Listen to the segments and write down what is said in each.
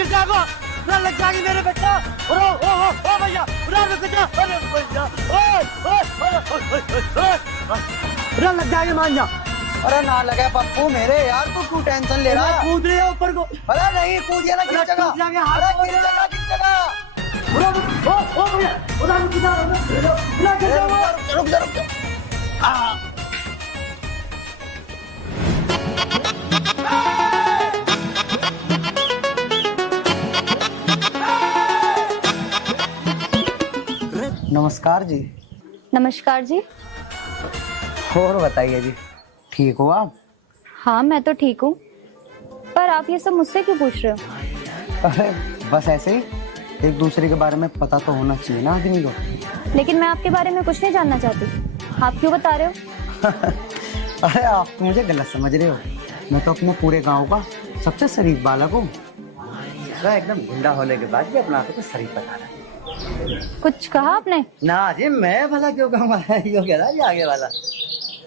गिर जाएगा, लग जाएगी मेरे बेटा। ओ भैया, रुक जा, अरे भैया, लग जाएगी, मान जा। अरे ना लगे पप्पू मेरे यार, तू क्यों टेंशन ले रहा है? कूद रही है ऊपर को। अरे नहीं कूदिए ना, गिर जाएगा। अरे गिर जाएगा, गिर जाएगा। ओ भैया, रुक जा, रुक जा। नमस्कार जी। नमस्कार जी। और बताइए जी, ठीक हो आप? हाँ मैं तो ठीक हूँ, पर आप ये सब मुझसे क्यों पूछ रहे हो? अरे बस ऐसे ही, एक दूसरे के बारे में पता तो होना चाहिए ना आदमी को। लेकिन मैं आपके बारे में कुछ नहीं जानना चाहती, आप क्यों बता रहे हो? अरे आप तो मुझे गलत समझ रहे हो, मैं तो अपने पूरे गांव का सबसे शरीफ बालक हूँ। एकदम गुंडा होने के बाद भी अपना आप को शरीफ बता रहा है। कुछ कहा आपने? ना जी, मैं भला क्यों कहूँगा, यो कह रहा है आगे वाला।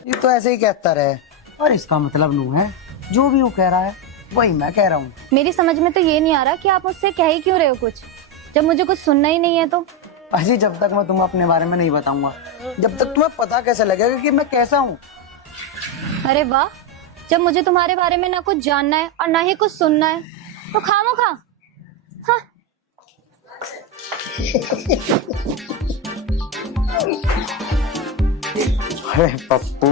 ये तो ऐसे ही कहता रहे, और इसका मतलब नू है जो भी वो कह रहा है वही मैं कह रहा हूँ। मेरी समझ में तो ये नहीं आ रहा कि आप मुझसे कह ही क्यों रहे हो कुछ, जब मुझे कुछ सुनना ही नहीं है तो। अजी जब तक मैं तुम्हें अपने बारे में नहीं बताऊंगा, जब तक तुम्हें पता कैसे लगेगा कि मैं कैसा हूँ? अरे वाह, जब मुझे तुम्हारे बारे में ना कुछ जानना है और ना ही कुछ सुनना है तो खामोखा। हाँ। अरे पप्पू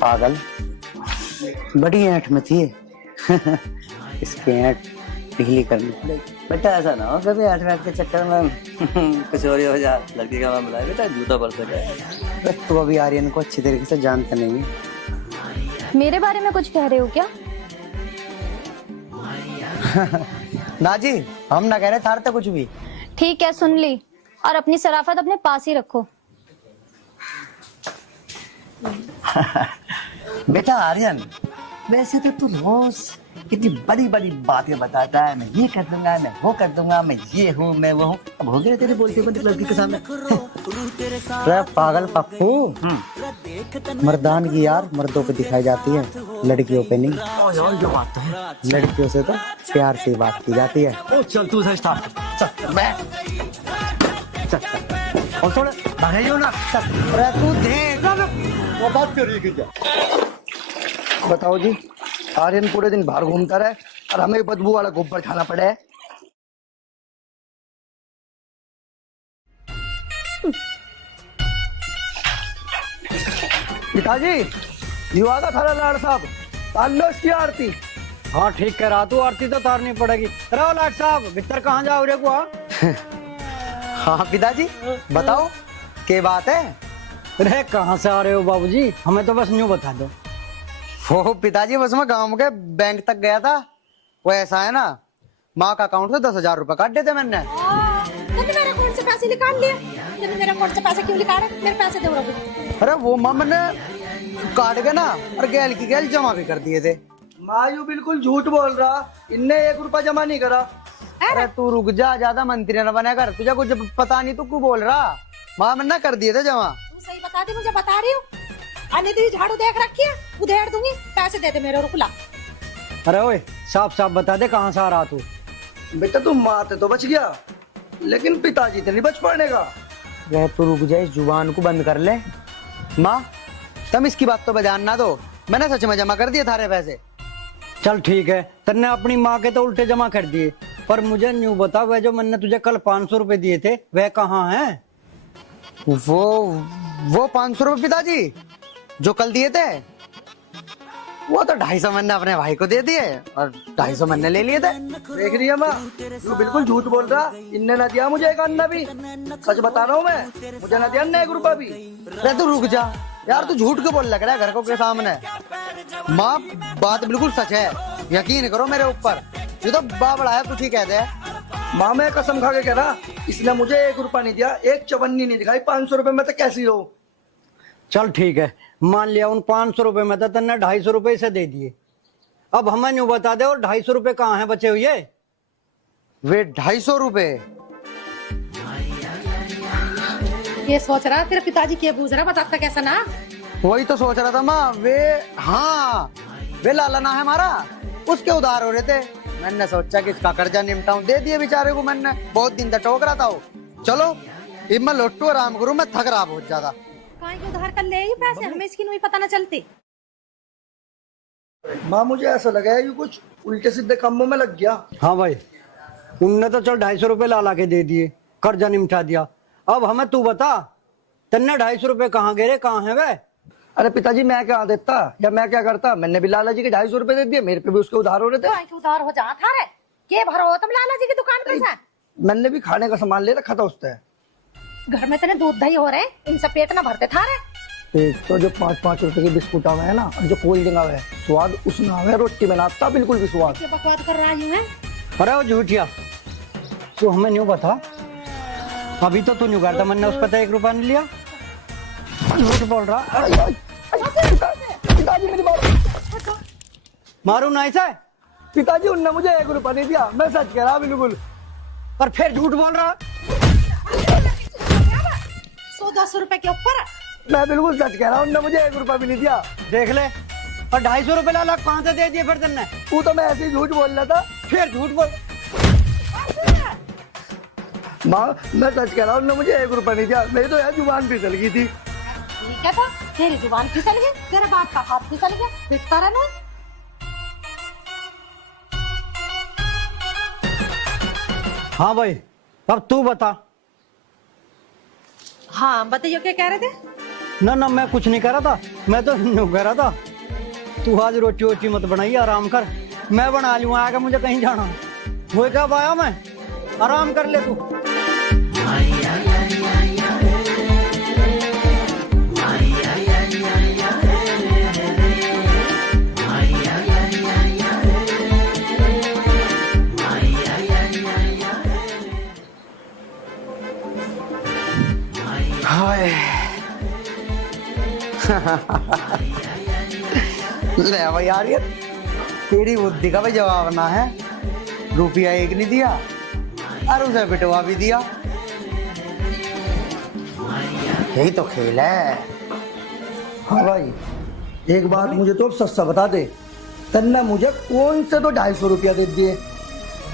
पागल, बड़ी ऐंठ में थी इसकी ऐंठ ढीली करनी पड़ेगी। बेटा ऐसा ना हो कभी 8 मिनट के चक्कर में कुछ और ही हो जा, लड़की का मामला है बेटा, जूता पड़ सके। तू अभी आर्यन को अच्छी तरीके से जानता नहीं है। मेरे बारे में कुछ कह रहे हो क्या? ना जी, हम ना कह रहे थारते कुछ भी। ठीक है, सुन ली, और अपनी शराफत अपने पास ही रखो। बेटा आर्यन, वैसे तो तू रोज कितनी बड़ी बड़ी बातें बताता है, मैं ये कर दूंगा, मैं वो कर दूंगा, मैं ये हूँ, मैं वो हूँ। अब हो गया तेरे बोलते बोलते लड़की के सामने। अरे पागल पप्पू, मर्दान की यार मर्दों पे दिखाई जाती है, लड़कियों पे नहीं। जो बात तो है, लड़कियों से तो प्यार से बात की जाती है। ओ चल तू से स्टार्ट, चल मैं चल और थोड़ा भागेगा ना, चल। अरे तू देख, वो बात कर रही है क्या? बताओ जी, आर्यन पूरे दिन बाहर घूमता रहे और हमें बदबू वाला गोबर खाना पड़े है। पिताजी, युवा का थारा लाड़ साहब, तालो इसकी आरती। हाँ ठीक कह रहा तू, आरती तो तारनी पड़ेगी। अरे लाट साहब, भीतर कहाँ जाओ रे बुआ? हाँ पिताजी बताओ, क्या बात है? अरे कहाँ से आ रहे हो बाबूजी, हमें तो बस न्यू बता दो। वो पिताजी बस मैं गांव के बैंक तक गया था, वो ऐसा है ना, माँ का अकाउंट से 10,000 रुपए काट देते मैंने। तुमने मेरे अकाउंट से पैसे निकाल लिए? तुमने मेरे अकाउंट से पैसे क्यों निकाले? मेरे पैसे दो रघु। अरे वो माँ मैंने काट के ना और गैल की गैल जमा भी कर दिए थे। माँ यू बिल्कुल झूठ बोल रहा, इनने 1 रुपया जमा नहीं करा। अरे तू रुक जा, ज्यादा मंत्री न बना कर, तुझे कुछ पता नहीं, तू क्यों बोल रहा? माँ मैंने कर दिए थे जमा। तू सही बता दे, मुझे बता रही हूँ। अन्य तो झाड़ू देख रखी है, उधेड़ दूंगी। पैसे दे दे मेरे, रुकला। अरे ओए, साफ साफ बता दे कहाँ से आ रहा तू? बेटा तू माँ तो बच गया, लेकिन पिताजी तो नहीं बच पाएगा। वह तू रुक जा, इस जुबान को बंद कर ले। माँ तुम इसकी बात तो बजान ना दो, मैंने सच में जमा कर दिए थारे पैसे। चल ठीक है, तन्ने अपनी माँ के तो उल्टे जमा कर दिए, पर मुझे न्यू बता, वह जो मैंने तुझे कल 500 रुपए दिए थे वह कहाँ है? वो 500 रुपए पिताजी जो कल दिए थे, वो तो 250 मैंने अपने भाई को दे दिए और 250 मैंने ले लिए थे। देख रही है माँ, तू बिल्कुल झूठ बोल रहा, इनने ना दिया मुझे 1 अन्ना भी। सच बता रहा हूँ मैं, मुझे ना दिया 1 रुपया भी। अरे तू रुक जा यार, तू झूठ क्यों बोल लग रहा है घर को के सामने? माँ बात बिल्कुल सच है, यकीन करो मेरे ऊपर, ये तो बाबड़ा है, कुछ ही कह दे। माँ मैं कसम खा के कह रहा, इसने मुझे 1 रुपया नहीं दिया, 1 चवन्नी नहीं दिखाई। 500 रुपए में तो कैसी हो? चल ठीक है, मान लिया उन 500 रुपए में तो तन्ने 250 रुपए से दे दिए। अब हमें न्यू बता दे, और 250 रुपए कहाँ है बचे हुए? वे 250 रुपए ये सोच रहा तेरे पिताजी क्या पूछ रहा, बताता कैसा ना? वही तो सोच रहा था माँ। वे हाँ, वे लाला ना है हमारा, उसके उधार हो रहे थे। मैंने सोचा कि इसका कर्जा निपटाऊं, दे दिए बेचारे को मैंने। बहुत दिन तक टोक रहा था वो। चलो अब मैं लोटू आराम करूं, मैं थक रहा बहुत ज्यादा। काहे के उधार कर ले ये पैसे, हमें इसकी नहीं पता ना चलती। माँ मुझे ऐसा लगा है ये कुछ उल्टे सीधे कामों में लग गया। हाँ भाई, उनने तो चल 250 रुपए ला के दे दिए, कर्जा निपटा दिया। अब हमें तू बता, तन्ने 250 रुपए कहाँ गिरे, कहाँ है वे? अरे पिताजी मैं क्या देता या मैं क्या करता, मैंने भी लाला जी के 250 रुपए दे दिए, मेरे पे भी उसके उधार हो रहे थे। काहे के उधार हो जा था रे, के भरो हो तुम लाला जी की दुकान पे से? मैंने भी खाने का सामान ले रखा था उससे। घर में तेने दूध दही हो रहे, इनसे पेट ना भरते था रे। एक तो जो 5-5 रुपए के बिस्कुट आवे है ना, और जो कोल्ड ड्रिंक आवे है, स्वाद उसमें आवे, रोटी में ना आता बिल्कुल भी स्वाद। ये बकवास कर रहा है। अरे वो झूठिया, तू हमें न्यू बता, अभी तो तू न्यू करता, मैंने उस पर 1 रुपया नहीं लिया। झूठ बोल रहा। पिताजी मेरी बात मारू ना ऐसा? पिताजी उनने मुझे 1 रुपया नहीं दिया, मैं सच कह रहा बिल्कुल। पर फिर झूठ बोल रहा। 100-200 रुपए के ऊपर। मैं बिल्कुल सच कह रहा हूँ, उनने मुझे 1 रुपया भी नहीं दिया। देख ले, और 250 रुपए ला कहाँ से दे दिए फिर तुमने? वो तो मैं ऐसे ही झूठ बोल रहा था। फिर झूठ बोल। माँ मैं सच कह रहा हूँ, उनने मुझे 1 रुपया नहीं दिया। मेरी तो यार जुबान फिसल गई थी। ठीक है, तो तेरी जुबान फिसल गई, तेरे बाप का हाथ फिसल गया, पिटता रहना। हाँ भाई, अब तू बता। हाँ बताइए, क्या कह रहे थे? ना मैं कुछ नहीं कह रहा था, मैं तो न्यू कह रहा था। तू आज रोटी वोटी मत बनाइए, आराम कर, मैं बना लूंगा। आगे मुझे कहीं जाना, वो कब आया, मैं आराम कर ले तू। ले भाई यार, ये तेरी बुद्धि का भी जवाब ना है। रुपया 1 नहीं दिया और उसे बिटवा भी दिया। यही तो खेल है। हाँ भाई, एक बात मुझे तो सस्ता बता दे, तन्ने मुझे कौन से तो 250 रुपया दे दिए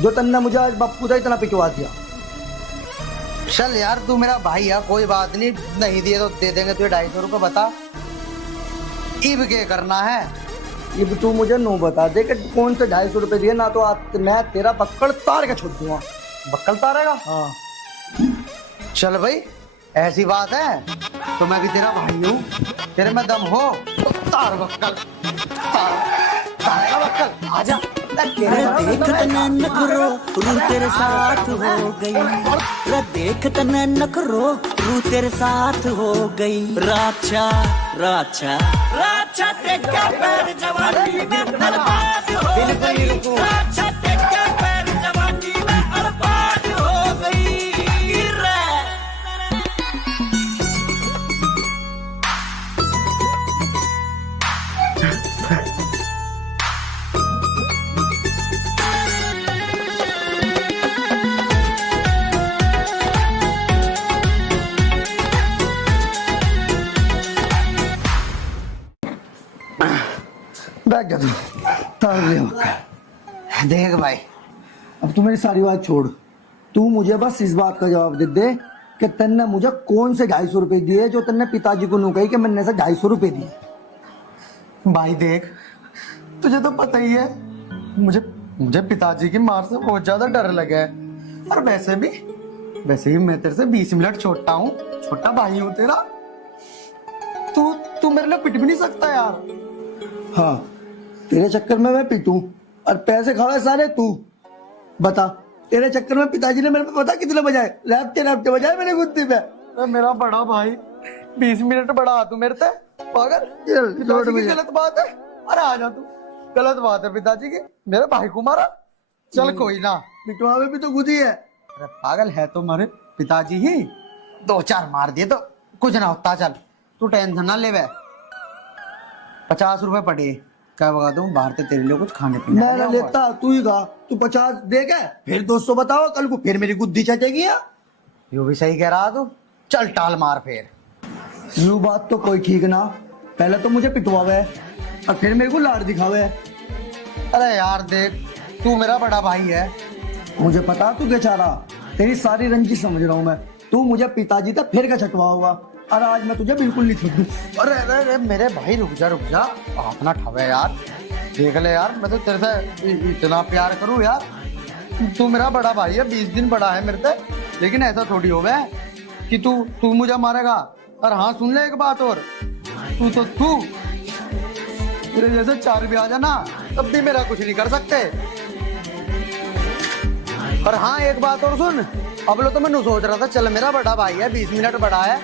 जो तन्ने मुझे आज बापू का इतना पिटवा दिया। चल यार, तू मेरा भाई है, कोई बात नहीं, नहीं दिए तो दे देंगे। तुझे 250 रुपये बता, इब के करना है? अब तू मुझे नो बता दे कि कौन से 250 रुपए दिए, ना तो आज मैं तेरा पकड़ तार के छोड़ दूंगा। बक्कल तारेगा? हाँ चल भाई, ऐसी बात है तो मैं भी तेरा भाई हूँ, तेरे में दम हो तो तार बक्कल, तारेगा बक्कल, आजा। देख तने नखरो रू तेरे साथ हो गई, देख तने नखरो रू तेरे साथ हो गई। राचा राचा राचा तेरा पैर जवानी में बर्बाद हो गई, राचा तेरा पैर जवानी में बर्बाद हो गई रे। बैठ जा तू, तार ले बक्कल। देख भाई, अब तू मेरी सारी बात छोड़, तू मुझे बस इस बात का जवाब दे दे कि तन्ने मुझे कौन से 250 रुपए दिए जो तन्ने पिताजी को नू कही कि मैंने से 250 रुपए दिए। भाई देख, तुझे तो पता ही है, मुझे पिताजी की मार से बहुत ज्यादा डर लगा है। और वैसे भी मैं तेरे से 20 मिनट छोटा हूँ, छोटा भाई हूँ तेरा। तू मेरे लिए पिट भी नहीं सकता यार। हाँ, तेरे चक्कर में मैं पिटूं और पैसे खावे सारे तू। बता, तेरे चक्कर में पिताजी ने मेरे पे पता कितने बजाए, रैपटे बजाए मेरे गुद्दी पे। अरे मेरा बड़ा भाई, 20 मिनट बड़ा तू मेरे से पागल। पिताजी की गलत बात है, अरे आ जा तू। गलत बात है पिताजी की, मेरे भाई को मारा। चल कोई ना, पिटवावे भी तो खुद ही है। अरे पागल है तो हमारे पिताजी ही, 2-4 मार दिए तो कुछ ना होता। चल तू टेंशन ना ले। 50 रुपए पड़े, क्या बता दूं, बाहर से तेरे लिए कुछ खाने पीने मैं ना लेता, तू ही खा। तू 50 दे के फिर 200 बताओ, कल को फिर मेरी गुद्दी चटेगी। यो भी सही कह रहा तू। चल टाल मार फिर। यूं बात तो कोई ठीक ना, पहले तो मुझे पिटवावे और फिर मेरे को लाड़ दिखावे। अरे यार देख, तू मेरा बड़ा भाई है। मुझे पता तू क्या चाह रहा, तेरी सारी रंजिश समझ रहा हूँ मैं। तू मुझे पिताजी तक फिर का छटवा होगा, और आज मैं तुझे बिल्कुल नहीं छोड़ू। अरे अरे अरे मेरे भाई रुक जा अपना ठवे यार। देख ले यार, मैं तो तेरे से इतना प्यार करूँ यार। तू मेरा बड़ा भाई है, 20 दिन बड़ा है मेरे से, लेकिन ऐसा थोड़ी हो गया कि तू मुझे मारेगा। और हाँ सुन ले एक बात और, तू तेरे जैसे 4 भी आ जाना तब भी मेरा कुछ नहीं कर सकते। और हाँ एक बात और सुन, अब लो तो मैं सोच रहा था चल मेरा बड़ा भाई है, 20 मिनट बड़ा है,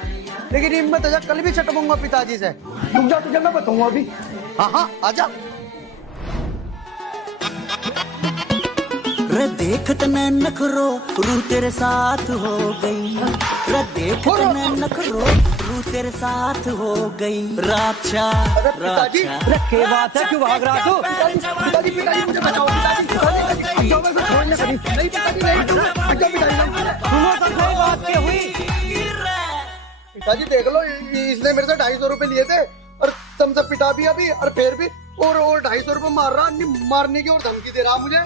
लेकिन मैं तुझे कल भी चटपूंगा पिताजी से। रुक जा, तुझे मैं बताऊंगा अभी। हाँ आजा। रे देख तने नखरो रूह तेरे साथ हो गई। रे देख तने नखरो रूह तेरे साथ हो गई। राचा राचा अरे क्या बात है, क्यों भाग रहा तू? पिताजी मुझे बचाओ, पिताजी अब मैं छोड़ने कभी नहीं, पिताजी नहीं, सुनो तो सही बात क्या हुई? पिताजी देख लो, इसने मेरे से 250 रुपए लिए थे और तुमसे पिटा भी अभी, और फिर भी और 250 रुपए मार रहा, मारने की और धमकी दे रहा मुझे।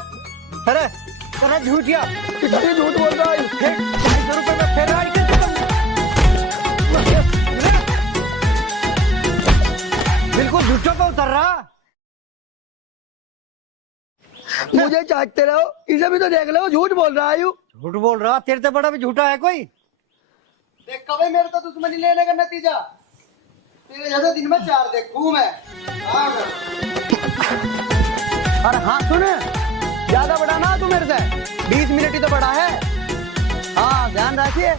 अरे तेरा झूठिया, पिताजी झूठ बोल रहा है। 250 रुपए में फिर आई कैसे तुम? बिल्कुल झूठों को उतर रहा। मुझे चाटते रहो, इसे भी तो देख लो, झूठ बोल रहा है। झूठ बोल रहा, तेरे से बड़ा भी झूठा है कोई? देख कभी मेरे तो दुश्मनी लेने का नतीजा, तेरे जैसे दिन में 4 देखूं मैं। और हाँ सुन, ज्यादा बड़ा ना तू मेरे से, 20 मिनट ही तो बड़ा है। हाँ ध्यान रखिए।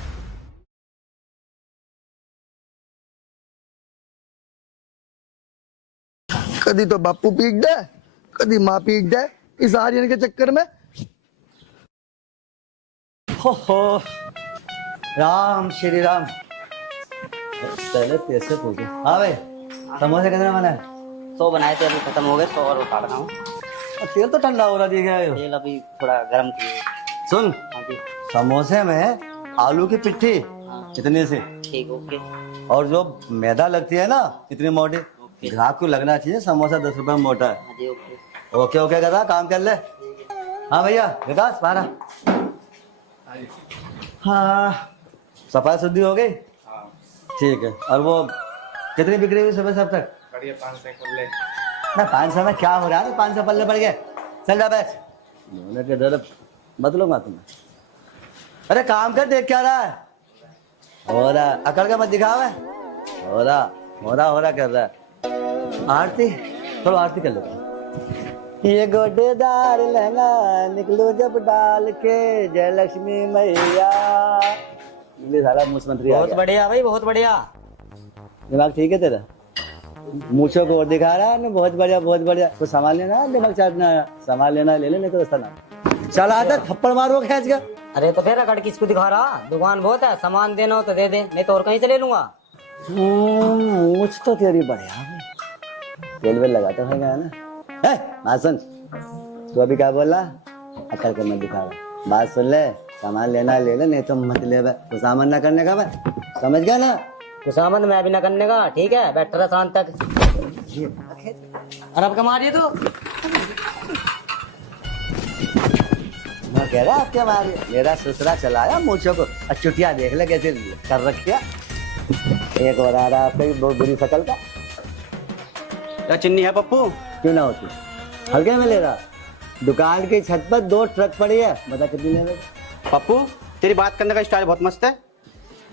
कदी तो बापू पीक दे, कदी माँ पीक दे, इस आर्यन के चक्कर में। हो राम श्री राम। पहले पैसे पूछो। हाँ भाई, समोसे कितने बने? 100 बनाए थे, अभी खत्म हो गए, 100 और उठा रहा हूँ। तेल तो ठंडा हो रहा दिख रहा है। तेल अभी थोड़ा गर्म किए। सुन, हाँ जी। समोसे में आलू की पिट्ठी कितने से? ठीक, ओके। और जो मैदा लगती है ना इतनी मोटी, ग्राहक को लगना चाहिए समोसा 10 रुपए में मोटा है। हाँ जी, ओके। ओके ओके करा, काम कर ले। हाँ भैया विकास 12। हाँ सफाई शुद्धि हो गई? ठीक है। और वो कितनी बिक्री हुई सुबह से अब तक? बढ़िया, 500 कर ले। ना 500 में क्या हो रहा है? 500 पल्ले पड़ गए। चल जा बैठ। बोले के दर्द बदलूंगा तुम्हें। अरे काम कर, देख क्या रहा है? हो रहा अकड़ का मत दिखावे। हो रहा कर रहा है। आरती थोड़ा आरती कर लेता। ये गोटेदार लहंगा निकलो जब डाल के, जय लक्ष्मी मैया। सारा मुख्यमंत्री बहुत बढ़िया भाई, बहुत बढ़िया। दिमाग ठीक है तेरा? मूछों को और दिखा रहा है ना, बहुत बढ़िया। तो सामान लेना, दिमाग चाटना, सामान लेना ले लेने तो ना। चल आता थप्पड़ मारो खेच का। अरे तो फिर अकड़ किसको दिखा रहा? दुकान बहुत है, सामान देना हो तो दे दे, नहीं तो और कहीं से ले लूंगा। मूछ तो तेरी बढ़िया है, तेल वेल लगाता है ना। मासन तू अभी क्या बोला? अकड़ कर मत दिखा रहा, बात सुन ले। सामान लेना ले ले, नहीं तो मत ले। तो सामान ना करने का मैं, समझ गया ना? तो सामान मैं भी ना करने का, ठीक है? बैठ रहा शाम तक। और अब कमा रही है तो मैं कह रहा आपके मारे मेरा ससुरा चलाया मूछों को। चुटिया देख ले कैसे कर रखिया। एक और आ रहा आपकी बहुत बुरी शकल का। क्या चिन्नी है पप्पू? क्यों ना होती, हल्के में ले रहा। दुकान की छत पर 2 ट्रक पड़ी है, बता कितनी ले रहा? पप्पू तेरी बात करने का स्टाइल बहुत मस्त है।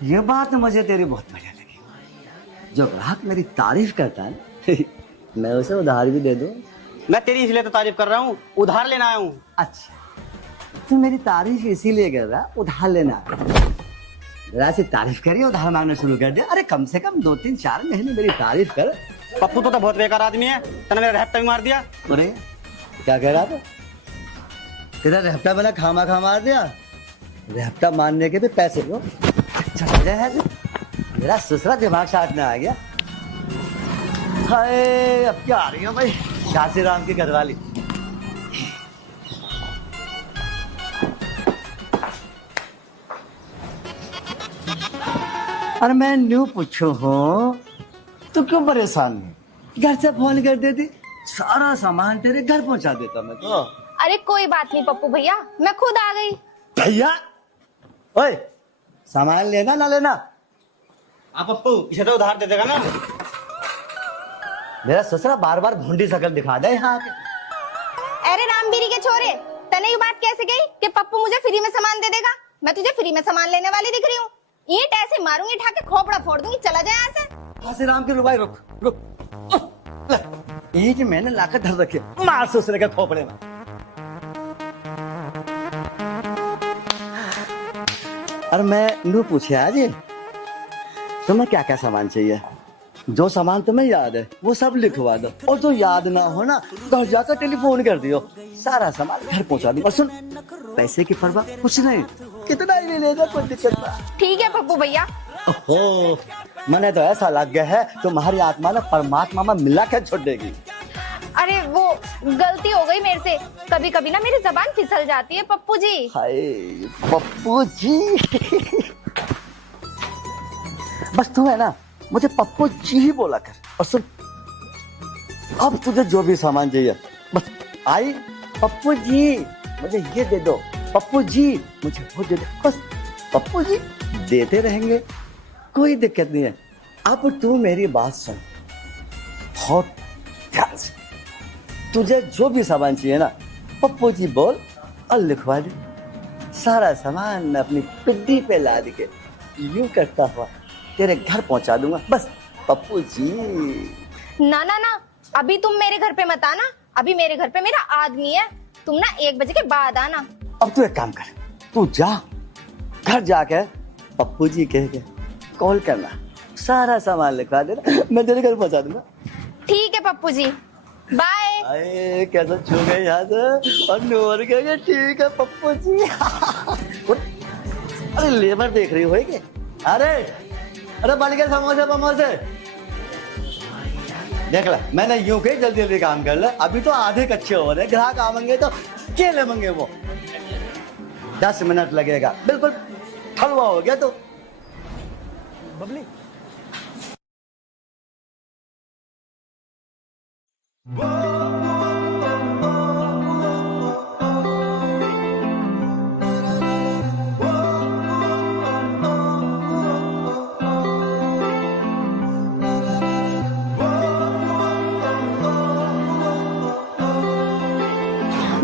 ये बात मुझे तेरी बहुत बढ़िया लगी। जो ग्राहक मेरी तारीफ करता है मैं उसे उधार भी दे दूं। मैं तेरी इसलिए तो तारीफ कर रहा हूँ, उधार लेना आया हूँ। अच्छा, तू मेरी तारीफ इसीलिए कर रहा, उधार लेना। जरा सी तारीफ करिए, उधार मांगना शुरू कर दिया। अरे कम से कम 2-3-4 महीने मेरी तारीफ कर। पप्पू तो बहुत बेकार आदमी है, तूने मेरा रहता भी मार दिया। अरे क्या कह रहा था? तेरा रहता बना खामा खा मार दिया। रहता मारने के भी पैसे दो। अच्छा है, मेरा ससुरा दिमाग साथ में आ गया। हाय अब क्या आ रही हो भाई, शासी राम की घरवाली। अरे मैं न्यू पूछू हूँ तो क्यों परेशान है? घर से फोन कर देती, सारा सामान तेरे घर पहुंचा देता मैं तो। अरे कोई बात नहीं पप्पू भैया, मैं खुद आ गई। भैया ओए, सामान लेना ना लेना? आप पप्पू इसे तो उधार दे देगा ना? मेरा ससुरा बार बार भूंडी शकल दिखा दे यहाँ आके। अरे रामबीरी के छोरे, तने ये बात कैसे गई कि पप्पू मुझे फ्री में सामान दे देगा? मैं तुझे फ्री में सामान लेने वाली दिख रही हूँ? ईंट ऐसे मारूंगी, उठा के खोपड़ा फोड़ दूंगी, चला जाए यहाँ से। से राम की रुबाई, रुक रुक। ये जो मैंने लाकर धर रखी, मार ससुरे के खोपड़े में। और मैं नू पूछे आज तुम्हें क्या क्या सामान चाहिए? जो सामान तुम्हें याद है वो सब लिखवा दो, और जो याद ना हो ना घर जाकर टेलीफोन कर दियो, सारा सामान घर पहुंचा दूंगा। सुन, पैसे की परवाह कुछ नहीं, कितना ही ले लेगा, कोई दिक्कत नहीं। ठीक है पप्पू भैया। ओहो, मैंने तो ऐसा लग गया है तुम्हारी आत्मा ना परमात्मा में मिला कर छोड़ देगी। अरे वो गलती हो गई मेरे से, कभी कभी ना मेरी जबान फिसल जाती है पप्पू जी। हाय पप्पू जी। बस तू है ना, मुझे पप्पू जी ही बोला कर। और सुन, अब तुझे जो भी सामान चाहिए बस आई, पप्पू जी मुझे ये दे दो, पप्पू जी मुझे वो दे दो, बस पप्पू जी देते रहेंगे, कोई दिक्कत नहीं है। अब तू मेरी बात सुन बहुत ध्यान से। तुझे जो भी सामान चाहिए ना पप्पू जी बोल और लिखवा दे, सारा सामान मैं अपनी पिड्डी पे लाद के यूं करता हुआ तेरे घर पहुंचा दूंगा, बस पप्पू जी। ना ना ना, अभी तुम मेरे घर पे मत आना, अभी मेरे घर पे मेरा आदमी है, तुम ना 1 बजे के बाद आना। अब तू एक काम कर, तू जा घर जाके पप्पू जी कह के कॉल करना, सारा सामान लिखवा देना, मैं तेरे घर पहुंचा दूंगा। ठीक है पप्पू जी, बाय। अरे कैसा छू गए यहाँ से, और नूर के ठीक है पप्पू जी। अरे लेबर देख रही हो क्या? अरे बन गए समोसे समोसे, देख ला मैंने यूं कही जल्दी जल्दी काम कर ले, अभी तो आधे कच्चे हो रहे, ग्राहक आवेंगे तो क्या लेंगे वो, 10 मिनट लगेगा, बिल्कुल हलवा हो गया। तो बबली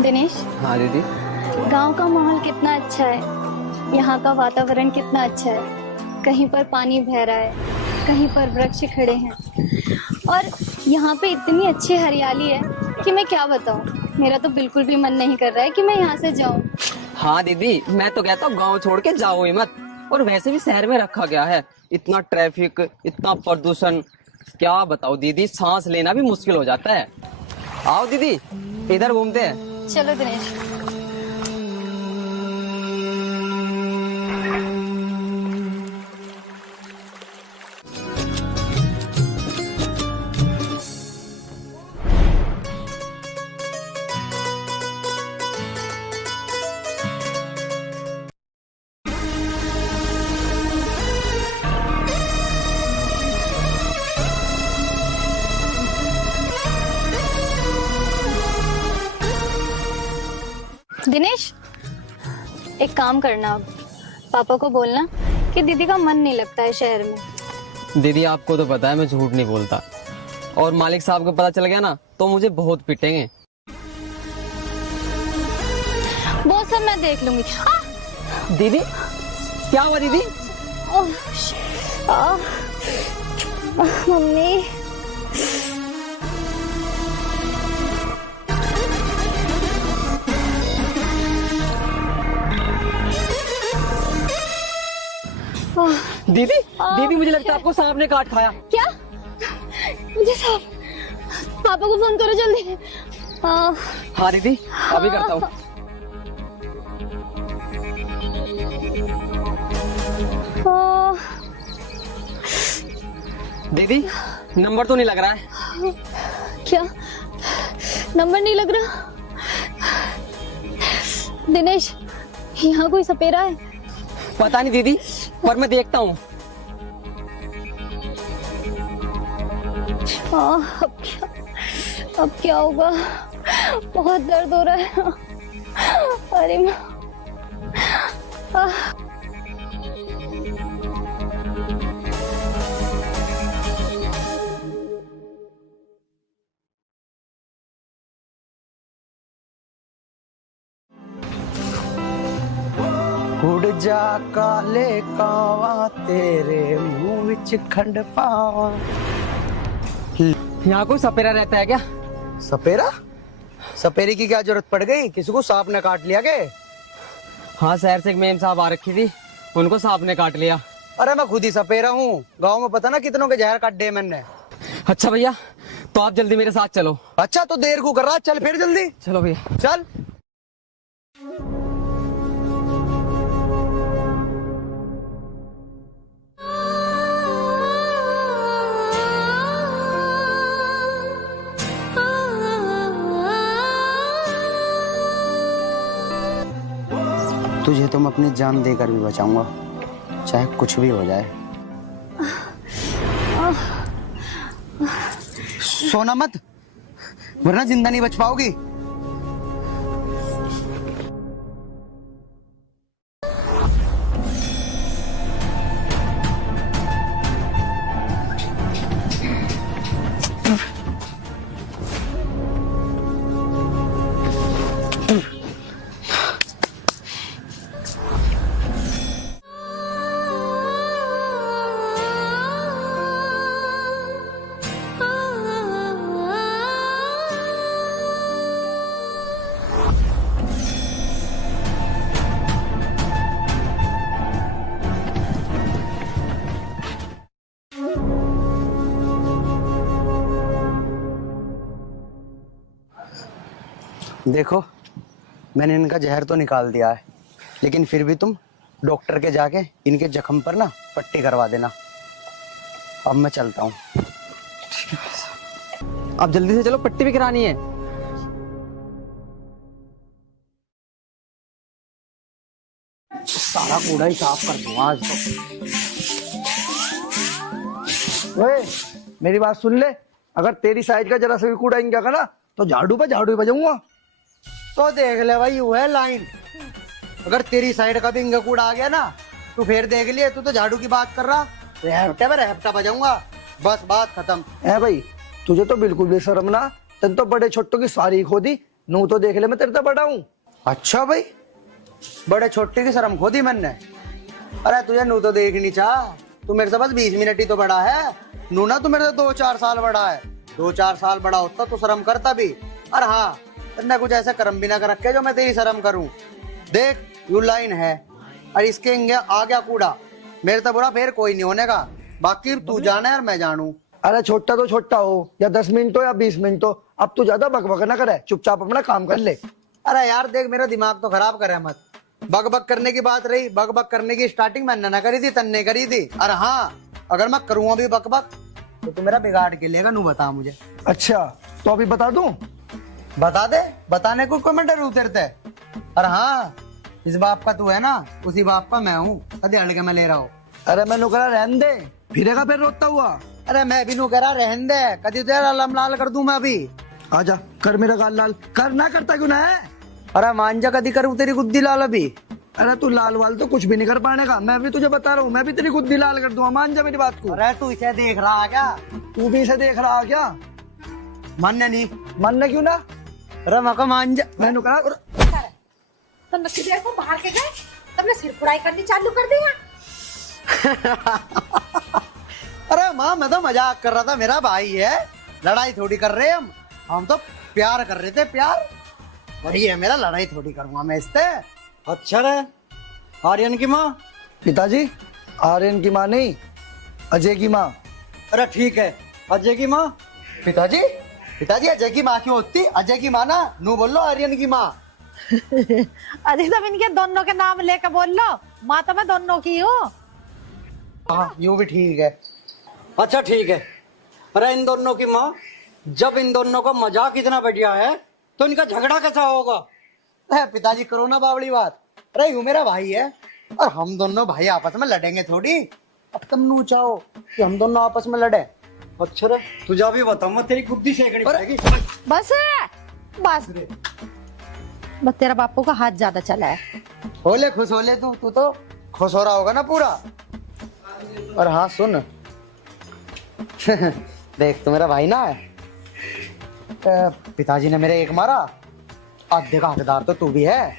दिनेश, हाँ दीदी। गांव का माहौल कितना अच्छा है, यहाँ का वातावरण कितना अच्छा है, कहीं पर पानी बह रहा है, कहीं पर वृक्ष खड़े हैं, और यहाँ पे इतनी अच्छी हरियाली है कि मैं क्या बताऊँ, मेरा तो बिल्कुल भी मन नहीं कर रहा है कि मैं यहाँ से जाऊँ। हाँ दीदी, मैं तो कहता हूँ गाँव छोड़ के जाओ ही मत। और वैसे भी शहर में रखा गया है, इतना ट्रैफिक, इतना प्रदूषण, क्या बताओ दीदी, सांस लेना भी मुश्किल हो जाता है। आओ दीदी इधर घूमते हैं। चलो दिनेश। दिनेश, एक काम करना, अब पापा को बोलना कि दीदी का मन नहीं लगता है शहर में। दीदी आपको तो पता है मैं झूठ नहीं बोलता, और मालिक साहब को पता चल गया ना तो मुझे बहुत पिटेंगे। वो सब मैं देख लूंगी। दीदी क्या हुआ दीदी? मम्मी, दीदी दीदी मुझे लगता है आपको सांप ने काट खाया। क्या? मुझे सांप? पापा को फोन करो जल्दी। हाँ दीदी अभी करता हूँ। दीदी नंबर तो नहीं लग रहा है। क्या नंबर नहीं लग रहा? दिनेश, यहाँ कोई सपेरा है? पता नहीं दीदी, पर मैं देखता हूँ। अब क्या? अब क्या होगा? बहुत दर्द हो रहा है। अरे माँ। उड़ जा काले कावा तेरे मुंह विच खंड पावा। यहाँ कोई सपेरा रहता है क्या? सपेरा? सपेरे की क्या जरूरत पड़ गई? किसी को सांप ने काट लिया के? हाँ, शहर से एक मेम साहब आ रखी थी, उनको सांप ने काट लिया। अरे मैं खुद ही सपेरा हूँ, गांव में पता ना कितनों के जहर काट दिए मैंने। अच्छा भैया, तो आप जल्दी मेरे साथ चलो। अच्छा तो देर को कर रहा, चल फिर जल्दी चलो भैया। चल। तुझे तो मैं अपनी जान देकर भी बचाऊंगा, चाहे कुछ भी हो जाए। सोना मत, वरना जिंदा नहीं बच पाओगी। देखो, मैंने इनका जहर तो निकाल दिया है, लेकिन फिर भी तुम डॉक्टर के जाके इनके जख्म पर ना पट्टी करवा देना। अब मैं चलता हूँ। आप जल्दी से चलो, पट्टी भी करानी है। सारा कूड़ा ही साफ कर दूंगा आज तो। ओए, मेरी बात सुन ले, अगर तेरी साइज का जरा सा भी कूड़ा इनका ना तो झाड़ू पे झाड़ू ही बजाऊंगा। तो देख ले भाई, वो है लाइन। अगर तेरी साइड का भी इनका कूड़ा आ गया ना तो फिर देख लिए, तू तो झाड़ू की बात कर रहा, रेहपटे में रेहपटा बजाऊंगा। बस बात खत्म है भाई। तुझे तो बिल्कुल भी शर्म ना, तेन तो बड़े छोटों की सारी खोदी। नू तो देख ले, मैं तेरे से बड़ा हूँ। अच्छा भाई, बड़े छोटे की शर्म खोदी मैंने। अरे तुझे नू तो देखनी चाह, तू मेरे से बस 20 मिनट ही तो बड़ा है। नू ना तू मेरे से 2-4 साल बड़ा है। 2-4 साल बड़ा होता तो शर्म करता भी। और हाँ, तेने कुछ ऐसा कर्म भी ना कर रखे जो मैं तेरी शर्म करूं। देख, यू लाइन है और इसके आ गया कूड़ा, मेरे तो बुरा फिर कोई नहीं होने का। बाकी तू जाने और मैं जानू। अरे छोटा तो छोटा हो, या 10 मिनट हो या 20 मिनट हो, अब तू ज्यादा बकबक ना करे, चुपचाप अपना काम कर ले। अरे यार देख, मेरा दिमाग तो खराब करे मत। बकबक करने की बात रही, बकबक करने की स्टार्टिंग मैंने ना करी थी, तन्ने करी थी। और हाँ, अगर मैं करूंगा भी बकबक तो तू मेरा बिगाड़ के लेगा। नू बता मुझे। अच्छा तो अभी बता दूं? बता दे, बताने को मैं डरू तेरे से। और हाँ, इस बाप का तू है ना, उसी बाप का मैं हूँ। कभी हल्के में ले रहा हूँ। अरे मैं कह रहा रहन दे, फिरेगा फिर रोता हुआ। अरे मैं भी कह रहा रहन दे, कभी तेरा लम लाल कर दूं मैं अभी। आजा, कर मेरा गाल लाल कर, ना करता क्यों ना है? अरे मान जा, कभी करूँ तेरी गुद्दी लाल अभी। अरे तू लाल वाल तो कुछ भी नहीं कर पाने का, मैं भी तुझे बता रहा हूँ, मैं भी तेरी गुद्दी लाल कर दूंगा। मान जा मेरी बात को। अरे तू इसे देख रहा क्या? तू भी इसे देख रहा क्या? मानने नहीं, मानने क्यों ना? अरे मका मान जा, मैंने कहा। तो नक्की देर को बाहर के गए, तुमने सिर पुड़ाई करनी चालू कर दिया। अरे माँ, मैं तो मजाक कर रहा था, मेरा भाई है, लड़ाई थोड़ी कर रहे हम तो प्यार कर रहे थे, प्यार। वही है मेरा, लड़ाई थोड़ी करूंगा मैं इससे। अच्छा रे, आर्यन की माँ? पिताजी, आर्यन की माँ नहीं, अजय की माँ। अरे ठीक है, अजय की माँ। पिताजी, पिताजी अजय की माँ क्यों होती? अजय की माँ ना, नू बोल लो आर्यन की माँ। अधिकतम इनके दोनों के नाम लेकर बोल लो, माँ तो मैं दोनों की हूँ। हाँ, यूं भी ठीक है। अच्छा ठीक है। अरे इन दोनों की माँ, जब इन दोनों का मजाक इतना बढ़िया है तो इनका झगड़ा कैसा होगा? पिताजी करो ना बावड़ी बात। अरे यूं मेरा भाई है और हम दोनों भाई आपस में लड़ेंगे थोड़ी। अब तुम नू चाहो कि हम दोनों आपस में लड़े अच्छा रे तुझा भी बताऊं मैं, तेरी गुद्दी सेकनी पड़ेगी। बस बस बस, तेरा बापू का हाथ ज्यादा चला है। हो ले खुश हो ले, तू तो खुश हो रहा होगा ना पूरा। और हाँ सुन देख तो मेरा भाई ना है, पिताजी ने मेरे एक मारा, आधे का हकदार तो तू भी है।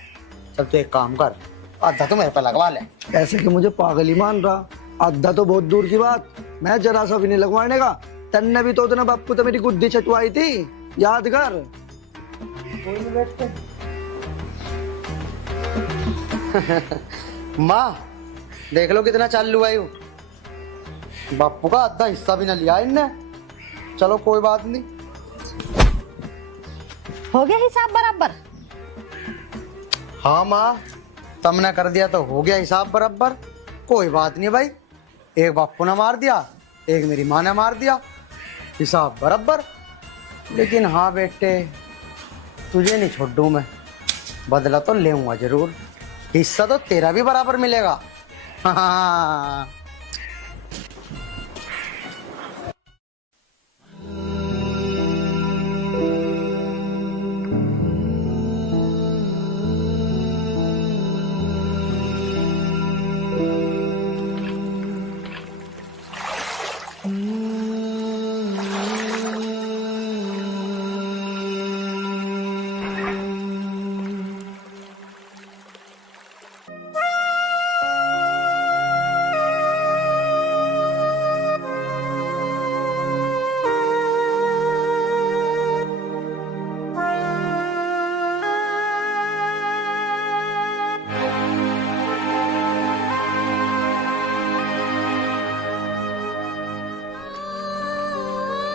चल तू एक काम कर, आधा तो मेरे पे लगवा ले। ऐसे कि मुझे पागल ही मान रहा, आधा तो बहुत दूर की बात, मैं जरा सा भी नहीं लगवाने का। तन्ने भी तो उतना बापू तो मेरी गुद्दी छटवाई थी, याद कर। माँ देख लो कितना चालू है यू, बापू का आधा हिस्सा भी ना लिया इनने। चलो कोई बात नहीं, हो गया हिसाब बराबर। हाँ माँ तुमने कर दिया तो हो गया हिसाब बराबर। कोई बात नहीं भाई, एक बापू ने मार दिया, एक मेरी माँ ने मार दिया, हिसाब बराबर। लेकिन हाँ बेटे, तुझे नहीं छोड़ दूं मैं, बदला तो लेऊंगा जरूर, हिस्सा तो तेरा भी बराबर मिलेगा। हाँ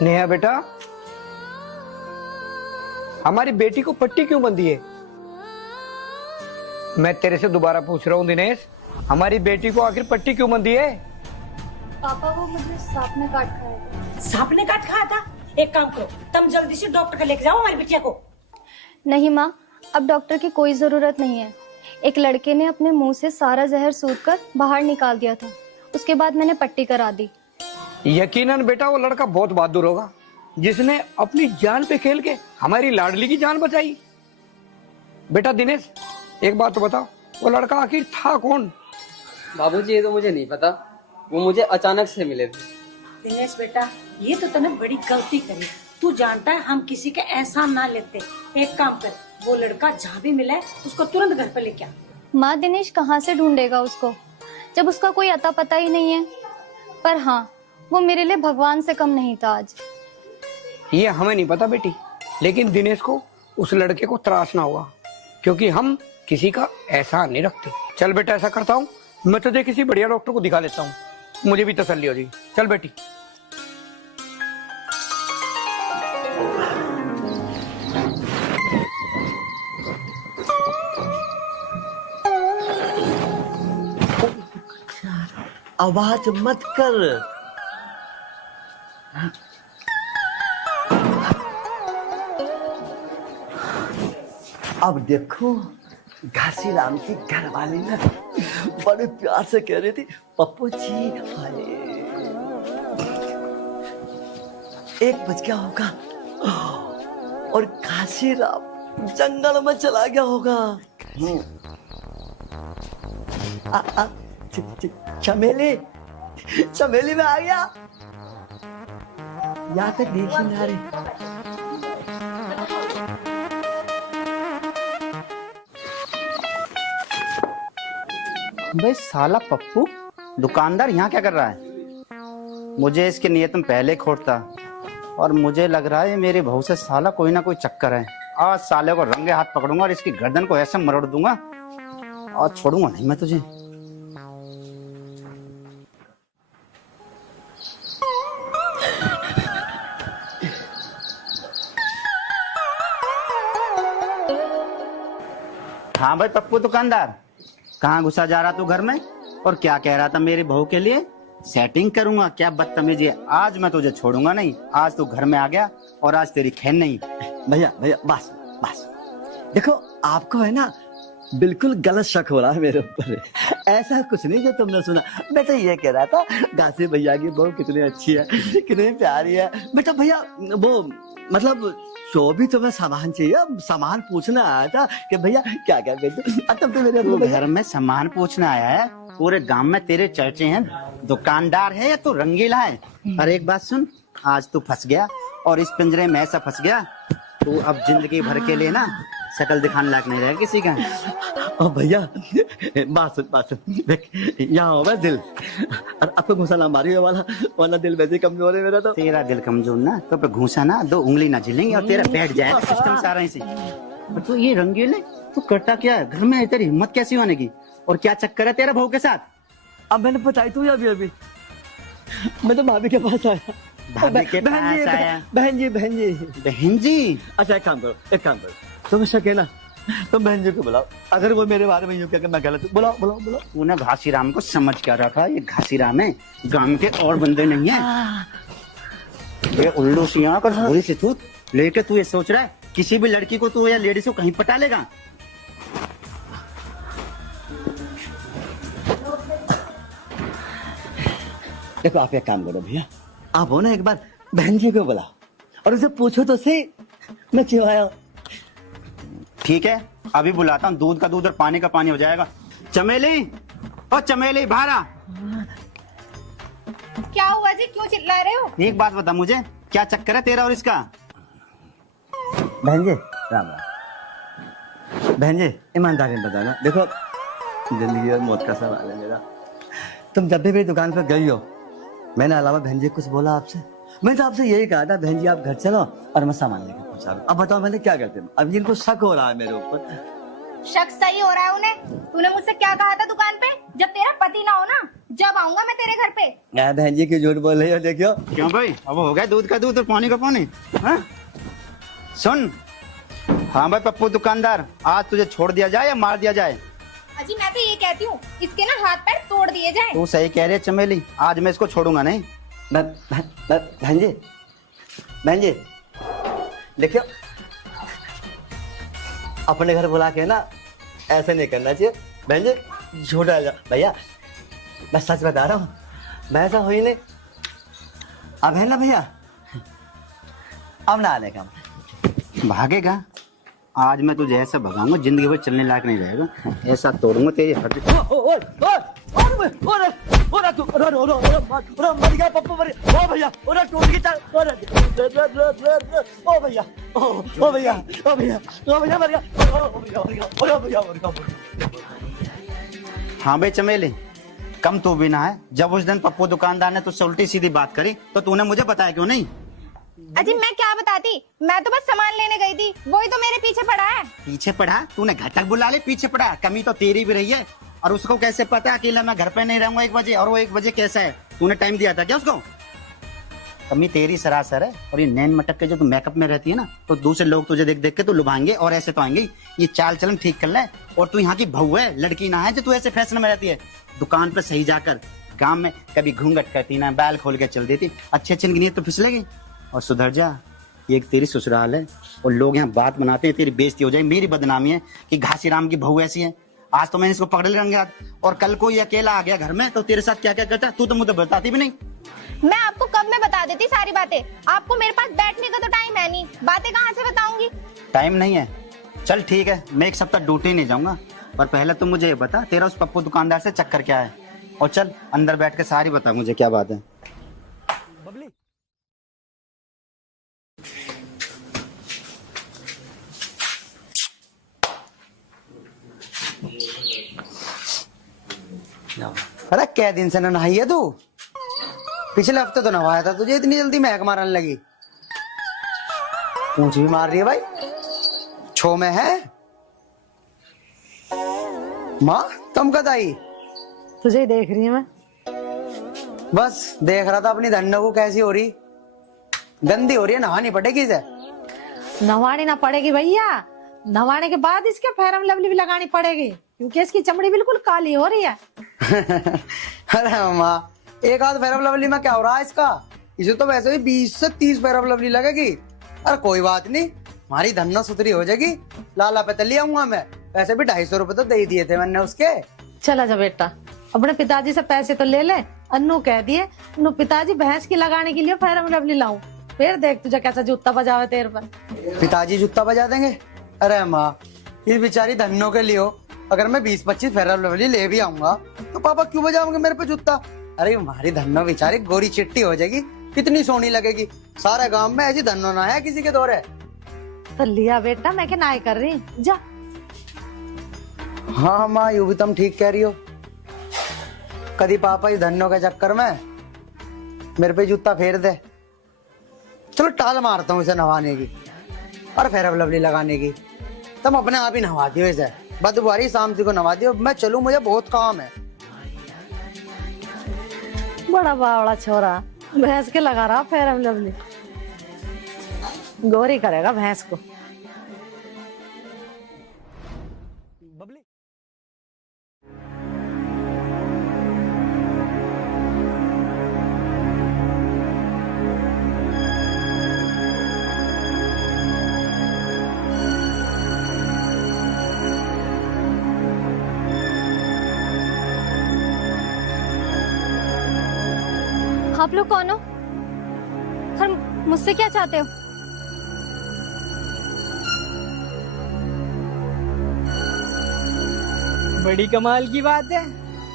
नेहा बेटा, हमारी बेटी को पट्टी क्यों बंधी है? मैं तेरे से दोबारा पूछ रहा हूँ दिनेश, हमारी बेटी को आखिर पट्टी क्यों बंधी है? पापा वो मुझे सांप ने काट खाया था। सांप ने काट खाया था? एक काम करो, तुम जल्दी से डॉक्टर के लेके जाओ हमारी बिटिया को। नहीं माँ, अब डॉक्टर की कोई जरूरत नहीं है। एक लड़के ने अपने मुंह से सारा जहर सूंघ कर बाहर निकाल दिया था, उसके बाद मैंने पट्टी करा दी। यकीनन बेटा वो लड़का बहुत बहादुर होगा, जिसने अपनी जान पे खेल के हमारी लाडली की जान बचाई। बेटा दिनेश एक बात तो बताओ, वो लड़का आखिर था कौन? बाबूजी ये तो मुझे नहीं पता, वो मुझे अचानक से मिले थे। दिनेश बेटा, ये तो तूने बड़ी गलती करी। तू जानता है हम किसी के एहसान ना लेते। एक काम कर, वो लड़का जहाँ भी मिला है उसको तुरंत घर पे लेके आ। माँ दिनेश कहाँ से ढूंढेगा उसको, जब उसका कोई अता पता ही नहीं है। पर हाँ, वो मेरे लिए भगवान से कम नहीं था आज। ये हमें नहीं पता बेटी, लेकिन दिनेश को उस लड़के को त्रासना होगा, क्योंकि हम किसी का एहसान नहीं रखते। चल बेटा ऐसा करता हूँ, मैं तुझे किसी बढ़िया डॉक्टर को दिखा लेता हूँ, मुझे भी तसल्ली हो जाएगी। चल बेटी। आवाज मत कर। अब देखो, घासी राम की घरवाली ना बड़े प्यार से कह रही थी, पप्पू जी हाय। 1 बज गया होगा और घासी राम जंगल में चला गया होगा। चमेली चमेली में आ गया, यहाँ तक देख ही ना रही। भाई साला पप्पू दुकानदार यहाँ क्या कर रहा है? मुझे इसकी नीयत में पहले खोटता, और मुझे लग रहा है मेरे बहू से साला कोई ना कोई चक्कर है। आज साले को रंगे हाथ पकड़ूंगा और इसकी गर्दन को ऐसे मरोड़ दूंगा और छोड़ूंगा नहीं मैं तुझे। हाँ भाई पप्पू दुकानदार, कहाँ घुसा जा रहा तू घर में, और क्या कह रहा था मेरी बहू के लिए? सेटिंग करूंगा? क्या बदतमीजी है, आज मैं तुझे छोड़ूंगा नहीं। आज तू घर में आ गया और आज तेरी खैर नहीं। भैया भैया बस बस, देखो आपको है ना बिल्कुल गलत शक हो रहा है मेरे ऊपर। ऐसा कुछ नहीं जो तुमने सुना। मैं तो ये कह रहा था गासी भैया की बहू कितनी अच्छी है, कितनी प्यारी है। बेटा भैया वो मतलब जो भी तुम्हें सामान चाहिए, सामान पूछना आया था कि भैया क्या क्या कहते। तब तो मेरे तू घर में सामान पूछने आया है? पूरे गांव में तेरे चर्चे हैं, दुकानदार है या तू रंगीला है? और एक बात सुन, आज तू फंस गया और इस पिंजरे में ऐसा फंस गया, तू अब जिंदगी भर के लिए ना शक्ल दिखाने लायक नहीं रहेगा किसी का। ओ भैया बात सुन देख, यहाँ होगा दिल और आपको घुसा ना मारी वाला, वरना दिल वैसे कमजोर है मेरा। तो तेरा दिल कमजोर ना तो पे घूसा ना 2 उंगली ना झिलेंगे और तेरा बैठ जाएगा सिस्टम सारा इसी। और तू ये रंगील है, तू करता क्या है घर में? तेरी हिम्मत कैसी होने की? और क्या चक्कर है तेरा बहू के साथ? अब मैंने बताई तू अभी मैं तो भाभी के पास आया। भाभी के पास आया? बहन जी बहन जी? अच्छा एक काम करो तुम शक है ना, तुम बहन जी को बुलाओ। अगर वो मेरे बारे में यूं क्या मैं गलत, बुलाओ। तूने घासीराम को समझ क्या रखा? ये घासीराम है, गांव के और बंदे नहीं है। ये उल्लू सिया कर भूरी से तू लेके तू ये सोच रहा है किसी भी लड़की को तू या लेडीज को कहीं पटा लेगा? देखो आप एक काम करो भैया, आप हो ना एक बार बहन जी को बुलाओ और उसे पूछो तो सही मैं क्यों आया हूँ। ठीक है, अभी बुलाता हूँ। दूध का दूध और पानी का पानी हो जाएगा। चमेली, ओ चमेली बाहर आ। क्या हुआ जी, क्यों चिल्ला रहे हो? एक बात बता मुझे, क्या चक्कर है तेरा और इसका? बहन जी राम राम। बहन जी ईमानदारी में बताना, देखो जिंदगी और मौत का सवाल है मेरा। तुम जब भी मेरी दुकान पर गई हो, मैंने अलावा बहन जी कुछ बोला आपसे? मैं तो आपसे यही कहा था बहन जी आप घर चलो और मैं सामान लेकर पहुंचा दूं। अब बताओ मैंने क्या करते? अब इनको शक हो रहा है मेरे ऊपर। शक सही हो रहा है उन्हें। तूने मुझसे क्या कहा था दुकान पे? जब तेरा पति ना हो ना, जब आऊंगा मैं तेरे घर पे। बहन जी की झूठ बोल रही हो, देखियो। क्यों भाई, अब हो गया दूध का दूध और पानी का पानी? हाँ? सुन, हाँ भाई पप्पू दुकानदार, आज तुझे छोड़ दिया जाए या मार दिया जाए? अजी मैं तो ये कहती हूँ इसके ना हाथ पैर तोड़ दिए जाए। तू सही कह रही है चमेली, आज मैं इसको छोड़ूंगा नहीं। बहन जी देखियो, अपने घर बुला के ना ऐसे नहीं करना चाहिए बहन जी, झूठा जा भैया। मैं सच बता रहा हूँ, मैं ऐसा हो ही नहीं। अब है ना भैया, अब ना आने का। भागेगा? आज मैं तुझे ऐसा भगाऊंगा जिंदगी भर चलने लायक नहीं रहेगा। ऐसा तोड़ूंगा तेरी हड्डी। मर गया पप्पू, मर गया। ओ भैया, टूट गया। ओ भैया, मर गया। हाँ भाई चमेली, कम तू भी ना है। जब उस दिन पप्पू दुकानदार ने तुझसे उल्टी सीधी बात करी तो तूने मुझे बताया क्यों नहीं? अजी मैं क्या बताती, मैं तो बस सामान लेने गई थी, वही तो मेरे पीछे पड़ा है। पीछे पड़ा? तूने घटक बुला ले पीछे पड़ा? कमी तो तेरी भी रही है। और उसको कैसे पता अकेला मैं घर पे नहीं रहूंगा 1 बजे, और वो 1 बजे कैसा है? तूने टाइम दिया था क्या उसको? कमी तेरी सरासर है। और ये नैन मटक के जो तू मेकअप में रहती है ना, तो दूसरे लोग तुझे देख देख के तो लुभाएंगे और ऐसे तो आएंगे। ये चाल चलन ठीक कर ले। और तू यहाँ की बहू है, लड़की ना है जो तू ऐसे फैशन में रहती है। दुकान पे सही जाकर, गाँव में कभी घूंघट करती ना, बैल खोल के चल देती, अच्छे अच्छे नीयत तो फिसलेगी। और सुधर जा, ये एक तेरी ससुराल है और लोग यहाँ बात बनाते हैं, तेरी बेइज्जती हो जाए। मेरी बदनामी है कि घासीराम की बहू ऐसी है। आज तो मैंने इसको पकड़ लिया और कल को ये अकेला आ गया घर में तो तेरे साथ क्या क्या करता तू तो मुझे बताती भी नहीं। मैं आपको कब मैं बता देती सारी बातें, आपको मेरे पास बैठने का तो टाइम है नहीं, बातें कहाँ से बताऊंगी? टाइम नहीं है? चल ठीक है, मैं 1 सप्ताह ड्यूटी नहीं जाऊंगा। पर पहले तुम मुझे ये बता, तेरा उस पप्पू दुकानदार से चक्कर क्या है? और चल अंदर बैठ के सारी बता मुझे क्या बात है। अरे क्या दिन से न नहाई है तू? पिछले हफ्ते तो नहाया था तुझे, इतनी जल्दी महक मारने लगी। पूंछ भी मार रही है भाई, छो में है। माँ तुम कद आई? तुझे ही देख रही है मैं। बस देख रहा था अपनी धन्नो को कैसी हो रही, गंदी हो रही है, नहानी पड़ेगी इसे। नवानी ना पड़ेगी भैया, नवाने के बाद इसके फेरम लवली भी लगानी पड़ेगी क्योंकि इसकी चमड़ी बिल्कुल काली हो रही है। अरे माँ, एक आध फेरम लवली में क्या हो रहा है इसका? इसे तो वैसे भी 20 से 30 फेरम लवली लगेगी। अरे कोई बात नहीं, हमारी धन्ना सुथरी हो जाएगी। लाला पे तली आऊंगा मैं, वैसे भी 250 रुपए तो दे ही दिए थे मैंने उसके। चला जा बेटा, अपने पिताजी से पैसे तो ले ले। अन्नू कह दिए नु पिताजी भैंस की लगाने के लिए फेयर एंड लवली लाऊं, फिर देख तुझे कैसा जूता बजावे तेरे पर। पिताजी जूता बजा देंगे? अरे माँ, इस बेचारी धन्नो के लिए हो, अगर मैं 20-25 फेयर एंड लवली ले भी आऊंगा तो पापा क्यों बजाओगे मेरे पे जूता? अरे हमारी धन्नो बेचारी गोरी चिट्टी हो जाएगी, कितनी सोनी लगेगी। सारे गांव में ऐसी धन्नो ना है किसी के दौरे। तो लिया बेटा, मैं क्या नाई कर रही, जा। हाँ माँ, यूं भी तुम ठीक कह रही हो। कभी पापा इस धन्नो के चक्कर में मेरे पे जूता फेर दे। चलो टाल मारता हूँ इसे नहाने की और फेयर एंड लवली लगाने की। तुम अपने आप ही नहा दियो इसे, बदबुआरी शाम जी को नहा दियो। मैं चलूं, मुझे बहुत काम है। बड़ा बावड़ा छोरा, भैंस के लगा रहा फेयर एंड लवली, गोरी करेगा भैंस को। आप लोग कौन हो और मुझसे क्या चाहते हो? बड़ी कमाल की बात है,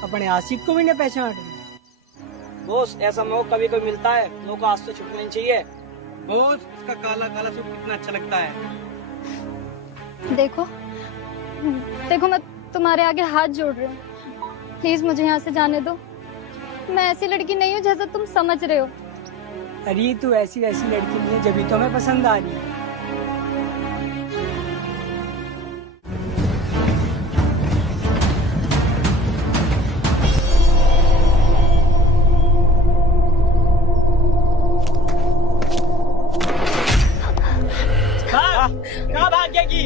अपने आसिफ को भी नहीं पहचान रही। बॉस, ऐसा मौका कभी कभी मिलता है, मौका आज तो छूटना नहीं चाहिए। बॉस, इसका काला काला सूट कितना अच्छा लगता है। देखो देखो, मैं तुम्हारे आगे हाथ जोड़ रही हूँ, प्लीज मुझे यहाँ से जाने दो। मैं ऐसी लड़की नहीं हूँ जैसा तुम समझ रहे हो। अरे तू ऐसी वैसी लड़की नहीं है, जब तो हमें पसंद आ रही है। कहाँ भागेगी?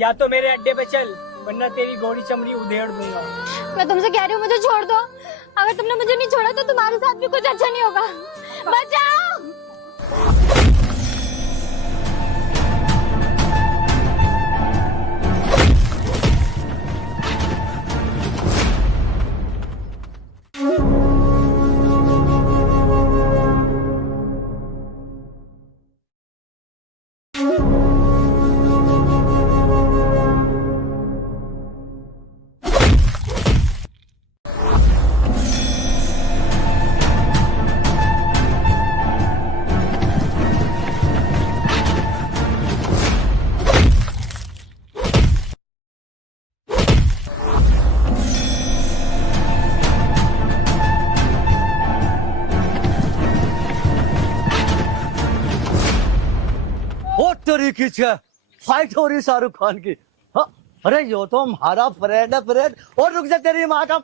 या तो मेरे अड्डे पे चल, वरना तेरी गोरी चमड़ी उधेड़ दूंगा। मैं तुमसे कह रही हूँ मुझे छोड़ दो। अगर तुमने मुझे नहीं छोड़ा तो तुम्हारे साथ भी कुछ अच्छा नहीं होगा। बचाओ। तरीके से फाइट हो रही शाहरुख खान की। हाँ, अरे यो तो हमारा फ्रेंड है, फ्रेंड। और रुक जा, तेरी माँ का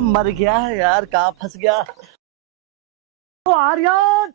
मर गया है यार, कहाँ फंस गया। तो आर्यन,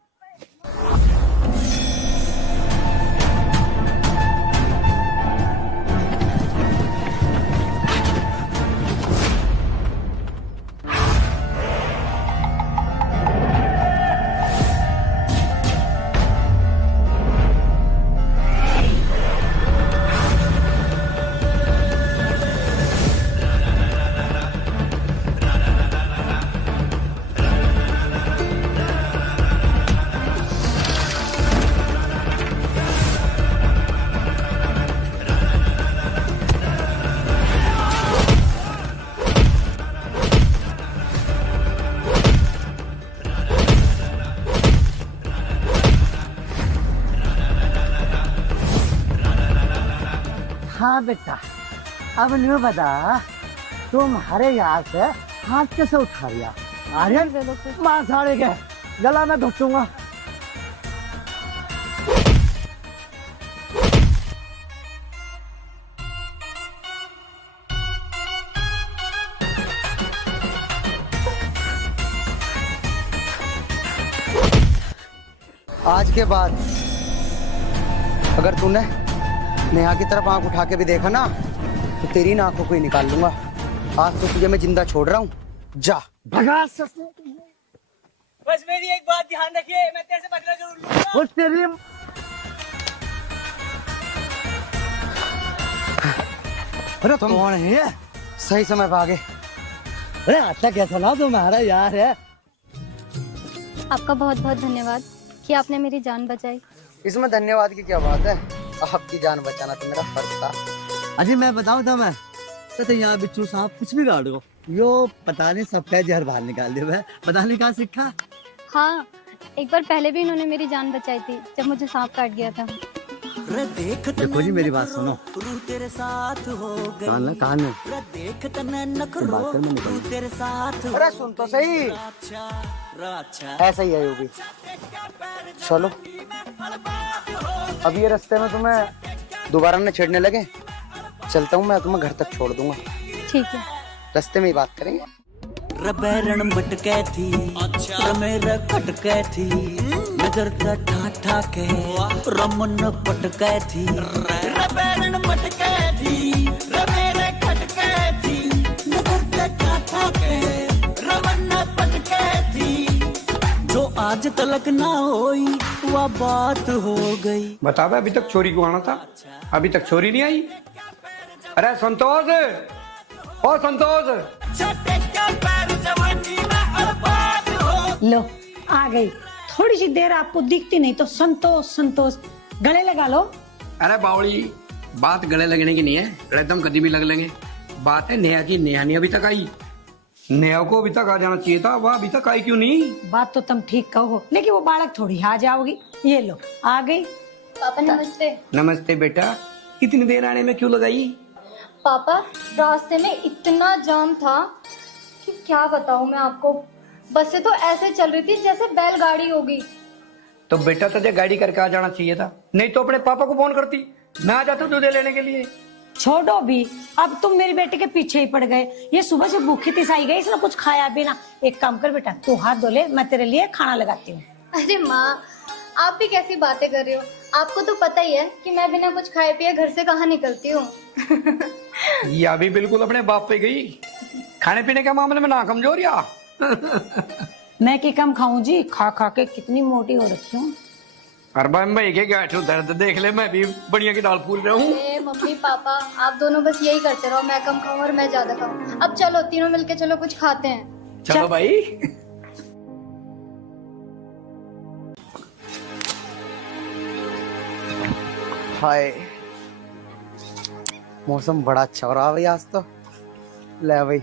हाँ बेटा, अब नहीं बता तुम्हारे यहाँ से हाथ कैसे उठा लिया? आर्यन माँ साड़े के गला में घुसूंगा। आज के बाद अगर तूने नेहा की तरफ आंख उठा के भी देखा ना तो तेरी नाकों को ही निकाल लूंगा। आज तो तुझे मैं जिंदा छोड़ रहा हूँ, जा भगा। बस मेरी एक बात ध्यान रखिए, मैं तेरे से बदला अरे कौन है ये? सही समय पे आ गए। अरे आता कैसा ना तुम्हारा यार है। आपका बहुत बहुत धन्यवाद कि आपने मेरी जान बचाई। इसमें धन्यवाद की क्या बात है, आपकी जान बचाना तो मेरा फर्ज था। अजी मैं बताऊं था मैं तो यहाँ बिच्छू सांप कुछ भी काट दो यो पता नहीं सबका जहर बाहर निकाल दे। मैं पता नहीं कहाँ सीखा। हाँ, एक बार पहले भी इन्होंने मेरी जान बचाई थी जब मुझे सांप काट गया था। देखो जी मेरी बात सुनो। तेरे साथ हो गई। कान में कान में देख तने नखरो रू तेरे साथ। अरे सुन तो सही, ऐसा ही है योगी। चलो अब ये रास्ते में तुम्हें दोबारा न छेड़ने लगे, चलता हूँ मैं, तुम्हें घर तक छोड़ दूंगा। ठीक है, रास्ते में ही बात करेंगे। रबैरण भटके थी रमेर खटके थी नजर ठा ठा के रमन पटके थी रबैरण भटके थी रमेर खटके थी नजर ठा ठा के रमन पटके थी जो आज तलक ना होई वह बात हो गई। बता बे, अभी तक छोरी को आना था, अभी तक छोरी नहीं आई। अरे संतोष, ओ संतोष। लो आ गई। थोड़ी सी देर आपको दिखती नहीं तो संतोष संतोष गले लगा लो। अरे बावली, बात गले लगने की नहीं है, एकदम कभी भी लग लेंगे। बात है नेहा की। नेहा नहीं अभी तक आई। नेहा को अभी तक आ जाना चाहिए था, वह अभी तक आई क्यों नहीं? बात तो तुम ठीक कहो, लेकिन वो बालक थोड़ी आ जाओगी। ये लो आ गई। पापा नमस्ते। नमस्ते बेटा, इतनी देर आने में क्यों लगाई? पापा रास्ते में इतना जाम था कि क्या बताऊं मैं आपको। बसें तो ऐसे चल रही थी जैसे बैलगाड़ी होगी। तो बेटा तुझे गाड़ी करके आ जाना चाहिए था, नहीं तो अपने पापा को फोन करती, मैं आ जाता तुझे लेने के लिए। छोड़ो भी, अब तुम मेरे बेटे के पीछे ही पड़ गए। ये सुबह से भूखी तिसाई गई, इसने कुछ खाया भी ना। एक काम कर बेटा, तू हाथ धो ले, मैं तेरे लिए खाना लगाती हूँ। अरे माँ, आप भी कैसी बातें कर रही हो? आपको तो पता ही है कि मैं बिना कुछ खाए पिए घर से कहाँ निकलती हूँ। ये अभी बिल्कुल अपने बाप पे गई। खाने पीने के मामले में ना कमजोर या? मैं की कम खाऊं जी, खा खा के कितनी मोटी हो रखी हूँ। अरे भाई मैं एक गांठ दर्द देख ले, मैं भी बढ़िया की दाल फूल रहा हूँ। मम्मी पापा आप दोनों बस यही करते रहो, मैं कम खाऊं और मैं ज्यादा खाऊं। अब चलो तीनों मिलके चलो कुछ खाते हैं। चलो भाई। हाय, मौसम बड़ा अच्छा हो रहा है भाई आज तो। ले भाई,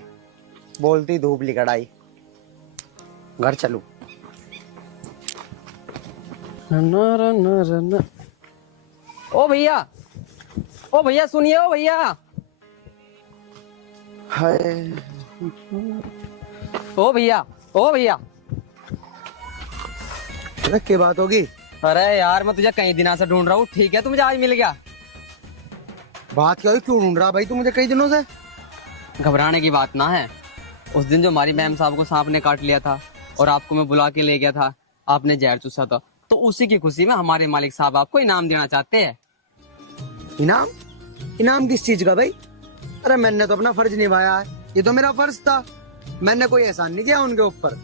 बोलती धूप निकल आई। घर चलूं? ओ भैया, ओ भैया सुनिए, ओ भैया। हाय, ओ भैया, ओ भैया। अरे क्या बात होगी? अरे यार मैं तुझे कई दिनों से ढूंढ रहा हूँ, ठीक है तू मुझे आज मिल गया। बात क्या हुई, क्यों ढूंढ रहा भाई तू मुझे कई दिनों से? घबराने की बात ना है। उस दिन जो हमारी मैम साहब को सांप ने काट लिया था और आपको मैं बुला के ले गया था, आपने जहर चूसा था, तो उसी की खुशी में हमारे मालिक साहब आपको इनाम देना चाहते हैं। इनाम? इनाम किस चीज का भाई? अरे मैंने तो अपना फर्ज निभाया है, ये तो मेरा फर्ज था। मैंने कोई एहसान नहीं किया उनके ऊपर।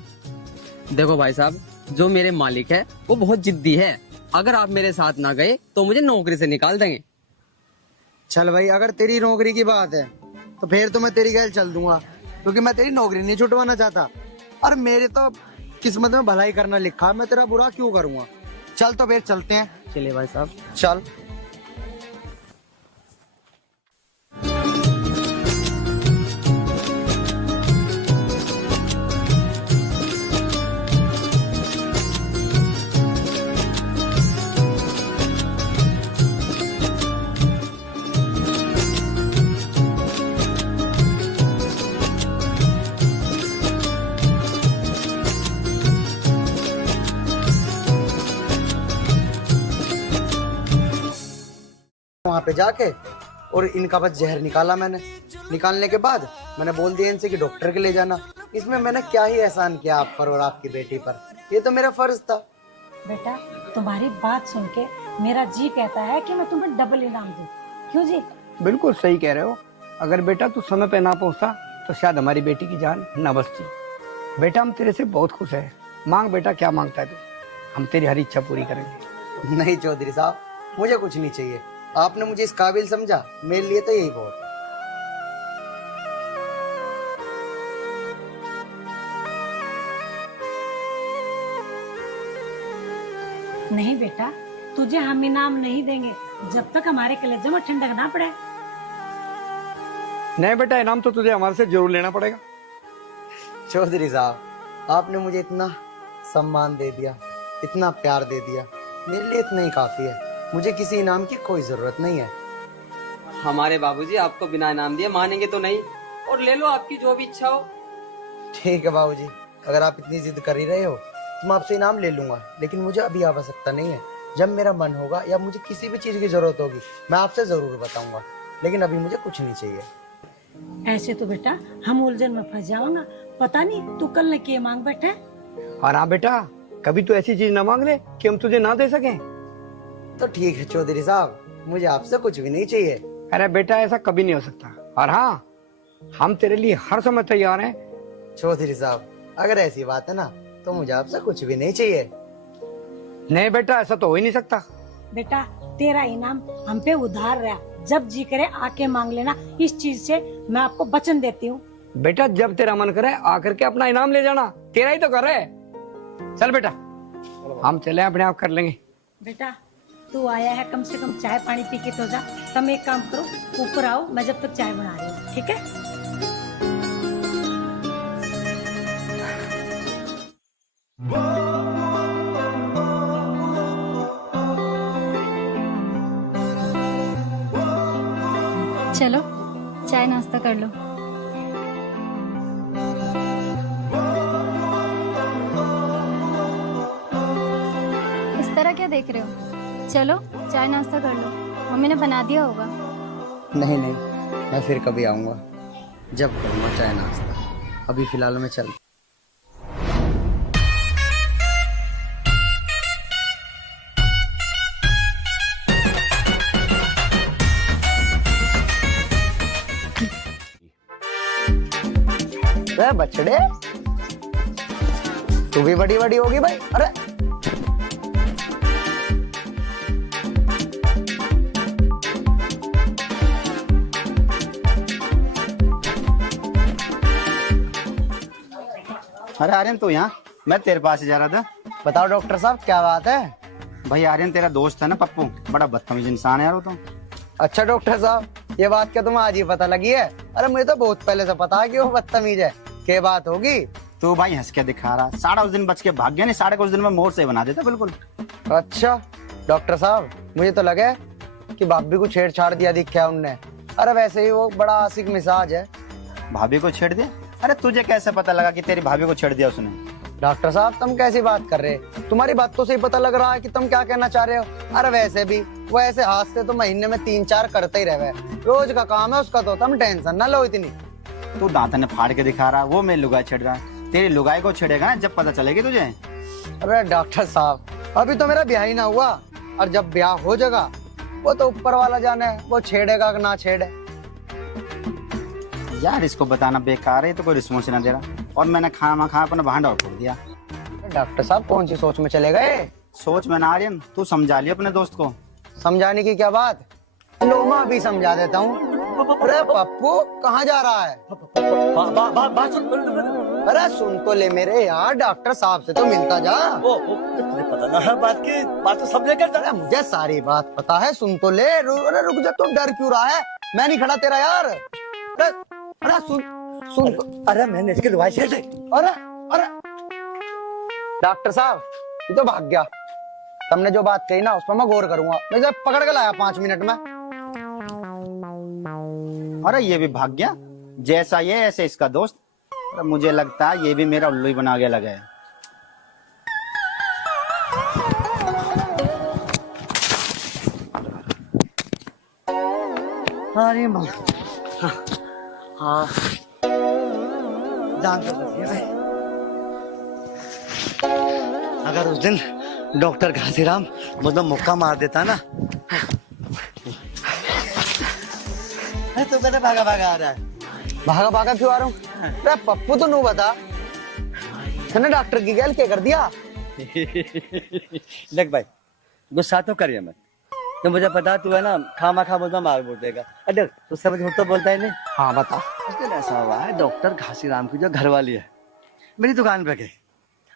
देखो भाई साहब, जो मेरे मालिक है वो बहुत जिद्दी है। अगर आप मेरे साथ ना गए तो मुझे नौकरी से निकाल देंगे। चल भाई, अगर तेरी नौकरी की बात है तो फिर तो मैं तेरी गैल चल दूंगा, क्योंकि मैं तेरी नौकरी नहीं छुटवाना चाहता। और मेरे तो किस्मत में भलाई करना लिखा, मैं तेरा बुरा क्यों करूंगा। चल तो फिर चलते हैं। चलिए भाई साहब, चल। वहां पे जाके और इनका बस जहर निकाला मैंने। निकालने के बाद मैंने बोल दिया इनसे कि डॉक्टर के ले जाना। इसमें मैंने क्या ही एहसान किया आप पर और आपकी बेटी पर, ये तो मेरा फर्ज था। बेटा तुम्हारी बात सुन के मेरा जी कहता है कि मैं तुम्हें डबल इनाम दूं। क्यों जी? बिल्कुल सही कह रहे हो। अगर बेटा तू समय पे ना पहुंचता तो शायद हमारी बेटी की जान न बचती। बेटा हम तेरे से बहुत खुश है। मांग बेटा, क्या मांगता है तू, हम तेरी हर इच्छा पूरी करेंगे। नहीं चौधरी साहब, मुझे कुछ नहीं चाहिए। आपने मुझे इस काबिल समझा, मेरे लिए तो यही बहुत। नहीं बेटा, तुझे हम इनाम नहीं देंगे जब तक हमारे कलेजे में ठंडक ना पड़े। नहीं बेटा, इनाम तो तुझे हमारे से जरूर लेना पड़ेगा। चौधरी साहब, आपने मुझे इतना सम्मान दे दिया, इतना प्यार दे दिया, मेरे लिए इतना ही काफी है। मुझे किसी इनाम की कोई जरूरत नहीं है। हमारे बाबूजी आपको बिना इनाम दिए मानेंगे तो नहीं, और ले लो आपकी जो भी इच्छा हो। ठीक है बाबूजी, अगर आप इतनी जिद कर ही रहे हो तो मैं आपसे इनाम ले लूंगा, लेकिन मुझे अभी आवश्यकता नहीं है। जब मेरा मन होगा या मुझे किसी भी चीज की जरूरत होगी मैं आपसे जरूर बताऊंगा, लेकिन अभी मुझे कुछ नहीं चाहिए। ऐसे तो बेटा हम उलझन में फंस जाऊंगा, पता नहीं तू कल न किए मांग बैठे। और हाँ बेटा, कभी तो ऐसी चीज ना मांग ले कि हम तुझे ना दे सकें। तो ठीक है चौधरी साहब, मुझे आपसे कुछ भी नहीं चाहिए। अरे बेटा, ऐसा कभी नहीं हो सकता। और हाँ, हम तेरे लिए हर समय तैयार हैं। चौधरी साहब, अगर ऐसी बात है ना तो मुझे आपसे कुछ भी नहीं चाहिए। नहीं बेटा, ऐसा तो हो ही नहीं सकता। बेटा तेरा इनाम हम पे उधार रहा, जब जी करे आके मांग लेना। इस चीज से मैं आपको वचन देती हूँ। बेटा, जब तेरा मन करे आकर के अपना इनाम ले जाना, तेरा ही तो घर है। चल बेटा, हम चले, अपने आप कर लेंगे। बेटा तू आया है, कम से कम चाय पानी पी के तो जा। तुम एक काम करो, ऊपर आओ, मैं जब तक चाय बना रही हूँ, ठीक है? चलो चाय नाश्ता कर लो। इस तरह क्या देख रहे हो? चलो चाय नाश्ता कर लो, मम्मी ने बना दिया होगा। नहीं नहीं, मैं फिर कभी आऊंगा जब करूंगा चाय नाश्ता। अभी फिलहाल मैं चल। बछड़े, तू भी बड़ी बड़ी होगी भाई। अरे अरे आर्यन, तू यहाँ? मैं तेरे पास ही जा रहा था। बताओ डॉक्टर साहब, क्या बात है? भाई आर्यन, तेरा दोस्त है ना पप्पू, बड़ा बदतमीज इंसान है यार वो तो। अच्छा डॉक्टर साहब, ये बात क्या तुम्हें आज ही पता लगी है? अरे मुझे तो बहुत पहले से पता है कि वो बदतमीज है। क्या बात होगी? तू भाई हंस के दिखा रहा, सारा उस दिन बच के भाग गया, नहीं साढ़े कुछ दिन में मोर से बना देता बिल्कुल। अच्छा डॉक्टर साहब, मुझे तो लगे कि भाभी को छेड़छाड़ दिया दिखा उनने। अरे वैसे ही वो बड़ा आशिक मिजाज है। भाभी को छेड़ दिया? अरे तुझे कैसे पता लगा कि तेरी भाभी को छेड़ दिया उसने? डॉक्टर साहब, तुम कैसी बात कर रहे? तुम्हारी बातों से ही पता लग रहा है कि तुम क्या कहना चाह रहे हो। अरे वैसे भी वो ऐसे हाथ से तो महीने में 3-4 करते ही रहे, रोज का काम है उसका, तो तुम टेंशन ना लो इतनी। तू दांतन फाड़ के दिखा रहा, वो मेरी लुगाई छेड़ रहा है। तेरी लुगाई को छेड़ेगा ना जब पता चलेगी तुझे। अरे डॉक्टर साहब, अभी तो मेरा ब्याह ही ना हुआ, और जब ब्याह हो जाएगा वो तो ऊपर वाला जाने वो छेड़ेगा कि ना छेड़े। यार इसको बताना बेकार है, तो कोई रिस्पॉन्स ना दे रहा, और मैंने खा अपना भांडा उठा दिया। डॉक्टर साहब कौन सी सोच में चले गए? सोच में ना आर्यन, तू समझा लिया अपने दोस्त को। समझाने की क्या बात, लो मैं अभी समझा देता हूँ। अरे पप्पू कहाँ जा रहा है? अरे सुन तो ले मेरे यार, डॉक्टर साहब से तो मिलता जा। पता ना है बात तो सब लेकर चला। मुझे सारी बात पता है, सुन तो ले। अरे रुक जा, तू डर क्यों रहा है? मैं नहीं खड़ा तेरा यार। अरे सुन तो। अरे मैंने इसके लुगाई छेड़ दी। अरे डॉक्टर साहब, ये तो भाग गया। तुमने जो बात कही ना उस पर मैं गौर करूंगा। मैं जब पकड़ के लाया 5 मिनट में। अरे ये भी भाग गया, जैसा ये ऐसे इसका दोस्त। अरे मुझे लगता है ये भी मेरा उल्लू ही बना के लगा है। अरे माँ, हाँ जान तो सकती है भाई। अगर उस दिन डॉक्टर घासीराम मतलब मुक्का मार देता ना, तो कहते भागा भागा आ रहा है। भागा भागा क्यों आ रहा हूँ? अरे पप्पू तो नू बता, तूने डॉक्टर की गैल क्या कर दिया? देख भाई, गुस्सा तो करिए मत, तो मुझे पता तू है ना खामा खा बोलता मार बोल देगा। अरे तुझसे मुझे झूठ तो बोलता है नहीं। हाँ बता। उस दिन ऐसा हुआ है, डॉक्टर घासीराम की जो घरवाली है मेरी दुकान पे गई।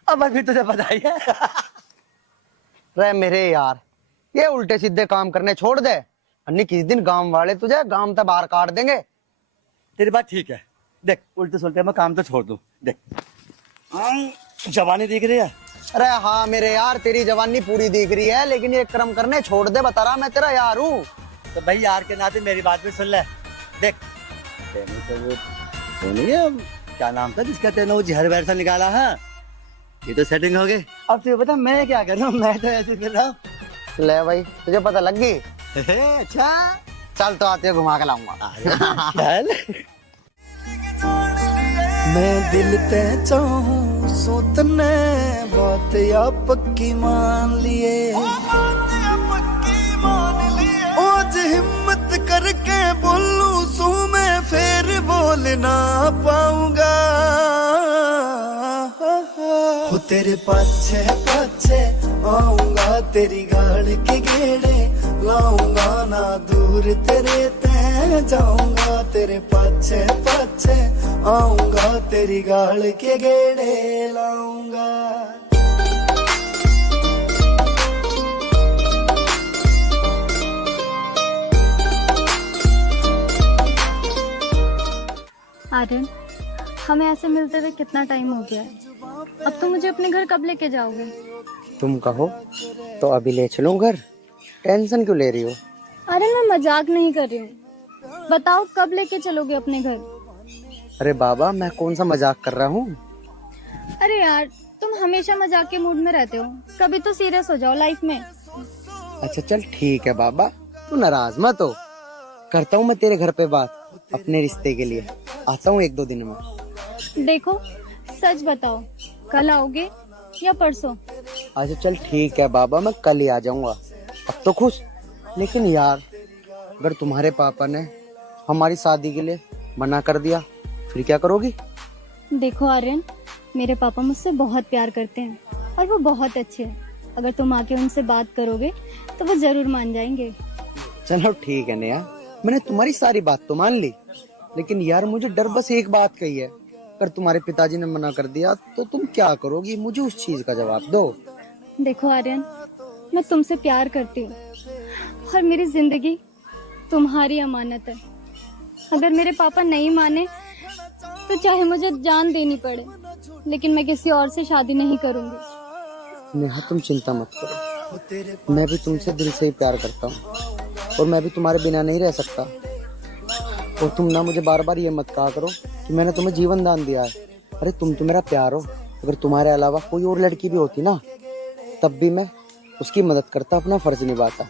अब अभी तुझे पता ही है रे मेरे यार, ये उल्टे सीधे काम करने छोड़ दे, अन्नी किस दिन गांव वाले तुझे गांव तक बाहर काट देंगे। तेरी बात ठीक है। देख उल्टे सुलटे मैं काम तो छोड़ दूं। देख जवानी दिख रही है। अरे हाँ मेरे यार, तेरी जवानी पूरी दिख रही है, लेकिन ये कर्म करने छोड़ दे, बता रहा मैं तेरा यार हूँ। तो भाई यार के नाते मेरी बात भी सुन ले। देख तेने तो वो नहीं है, क्या नाम था जिसका तेने वो जहर वहर सा निकाला है, ये तो सेटिंग हो गई। अब तुझे पता मैं क्या कर रहा हूँ, मैं तो ऐसे कर रहा हूँ। ले भाई तुझे पता लग गई। अच्छा चल तो आते घुमा के लाऊंगा। चल। मैं दिल ते चाहूं सोतने बात या पक्की मान लिए, आज हिम्मत करके बोलूं सू मैं फिर बोल ना पाऊंगा। हो तेरे पाछे पाछे आऊंगा, तेरी गाड़ के गेड़े लाऊंगा, ना दूर तेरे ते जाऊंगा, तेरे पाछे पाछे आऊंगा, तेरी गाड़ के गेड़े लाऊंगा। आर्यन, हमें ऐसे मिलते हुए कितना टाइम हो गया है। अब तुम मुझे अपने घर कब लेके जाओगे? तुम कहो तो अभी ले चलूं घर, टेंशन क्यों ले रही हो? अरे मैं मजाक नहीं कर रही हूँ, बताओ कब लेके चलोगे अपने घर? अरे बाबा मैं कौन सा मजाक कर रहा हूँ। अरे यार तुम हमेशा मजाक के मूड में रहते हो, कभी तो सीरियस हो जाओ लाइफ में। अच्छा चल ठीक है बाबा, तू नाराज मत हो, करता हूँ मैं तेरे घर पे बात अपने रिश्ते के लिए, आता हूँ 1-2 दिन में। देखो सच बताओ, कल आओगे या परसों? अच्छा चल ठीक है बाबा, मैं कल ही आ जाऊंगा। अब तो खुश, लेकिन यार अगर तुम्हारे पापा ने हमारी शादी के लिए मना कर दिया फिर क्या करोगी? देखो आर्यन, मेरे पापा मुझसे बहुत प्यार करते हैं और वो बहुत अच्छे हैं। अगर तुम आके उनसे बात करोगे तो वो जरूर मान जाएंगे। चलो ठीक है नेहा, मैंने तुम्हारी सारी बात तो मान ली, लेकिन यार मुझे डर बस एक बात का ही है, अगर तुम्हारे पिताजी ने मना कर दिया तो तुम क्या करोगी? मुझे उस चीज का जवाब दो। देखो आर्यन, मैं तुमसे प्यार करती हूँ और मेरी जिंदगी तुम्हारी अमानत है। अगर मेरे पापा नहीं माने तो चाहे मुझे जान देनी पड़े, लेकिन मैं किसी और से शादी नहीं करूंगी। नेहा तुम चिंता मत करो, मैं भी तुमसे दिल से ही प्यार करता हूँ और मैं भी तुम्हारे बिना नहीं रह सकता। और तुम ना मुझे बार बार ये मत कहा करो कि मैंने तुम्हें जीवन दान दिया है। अरे तुम तो मेरा प्यार हो, अगर तुम्हारे अलावा कोई और लड़की भी होती ना तब भी मैं उसकी मदद करता, अपना फर्ज निभाता।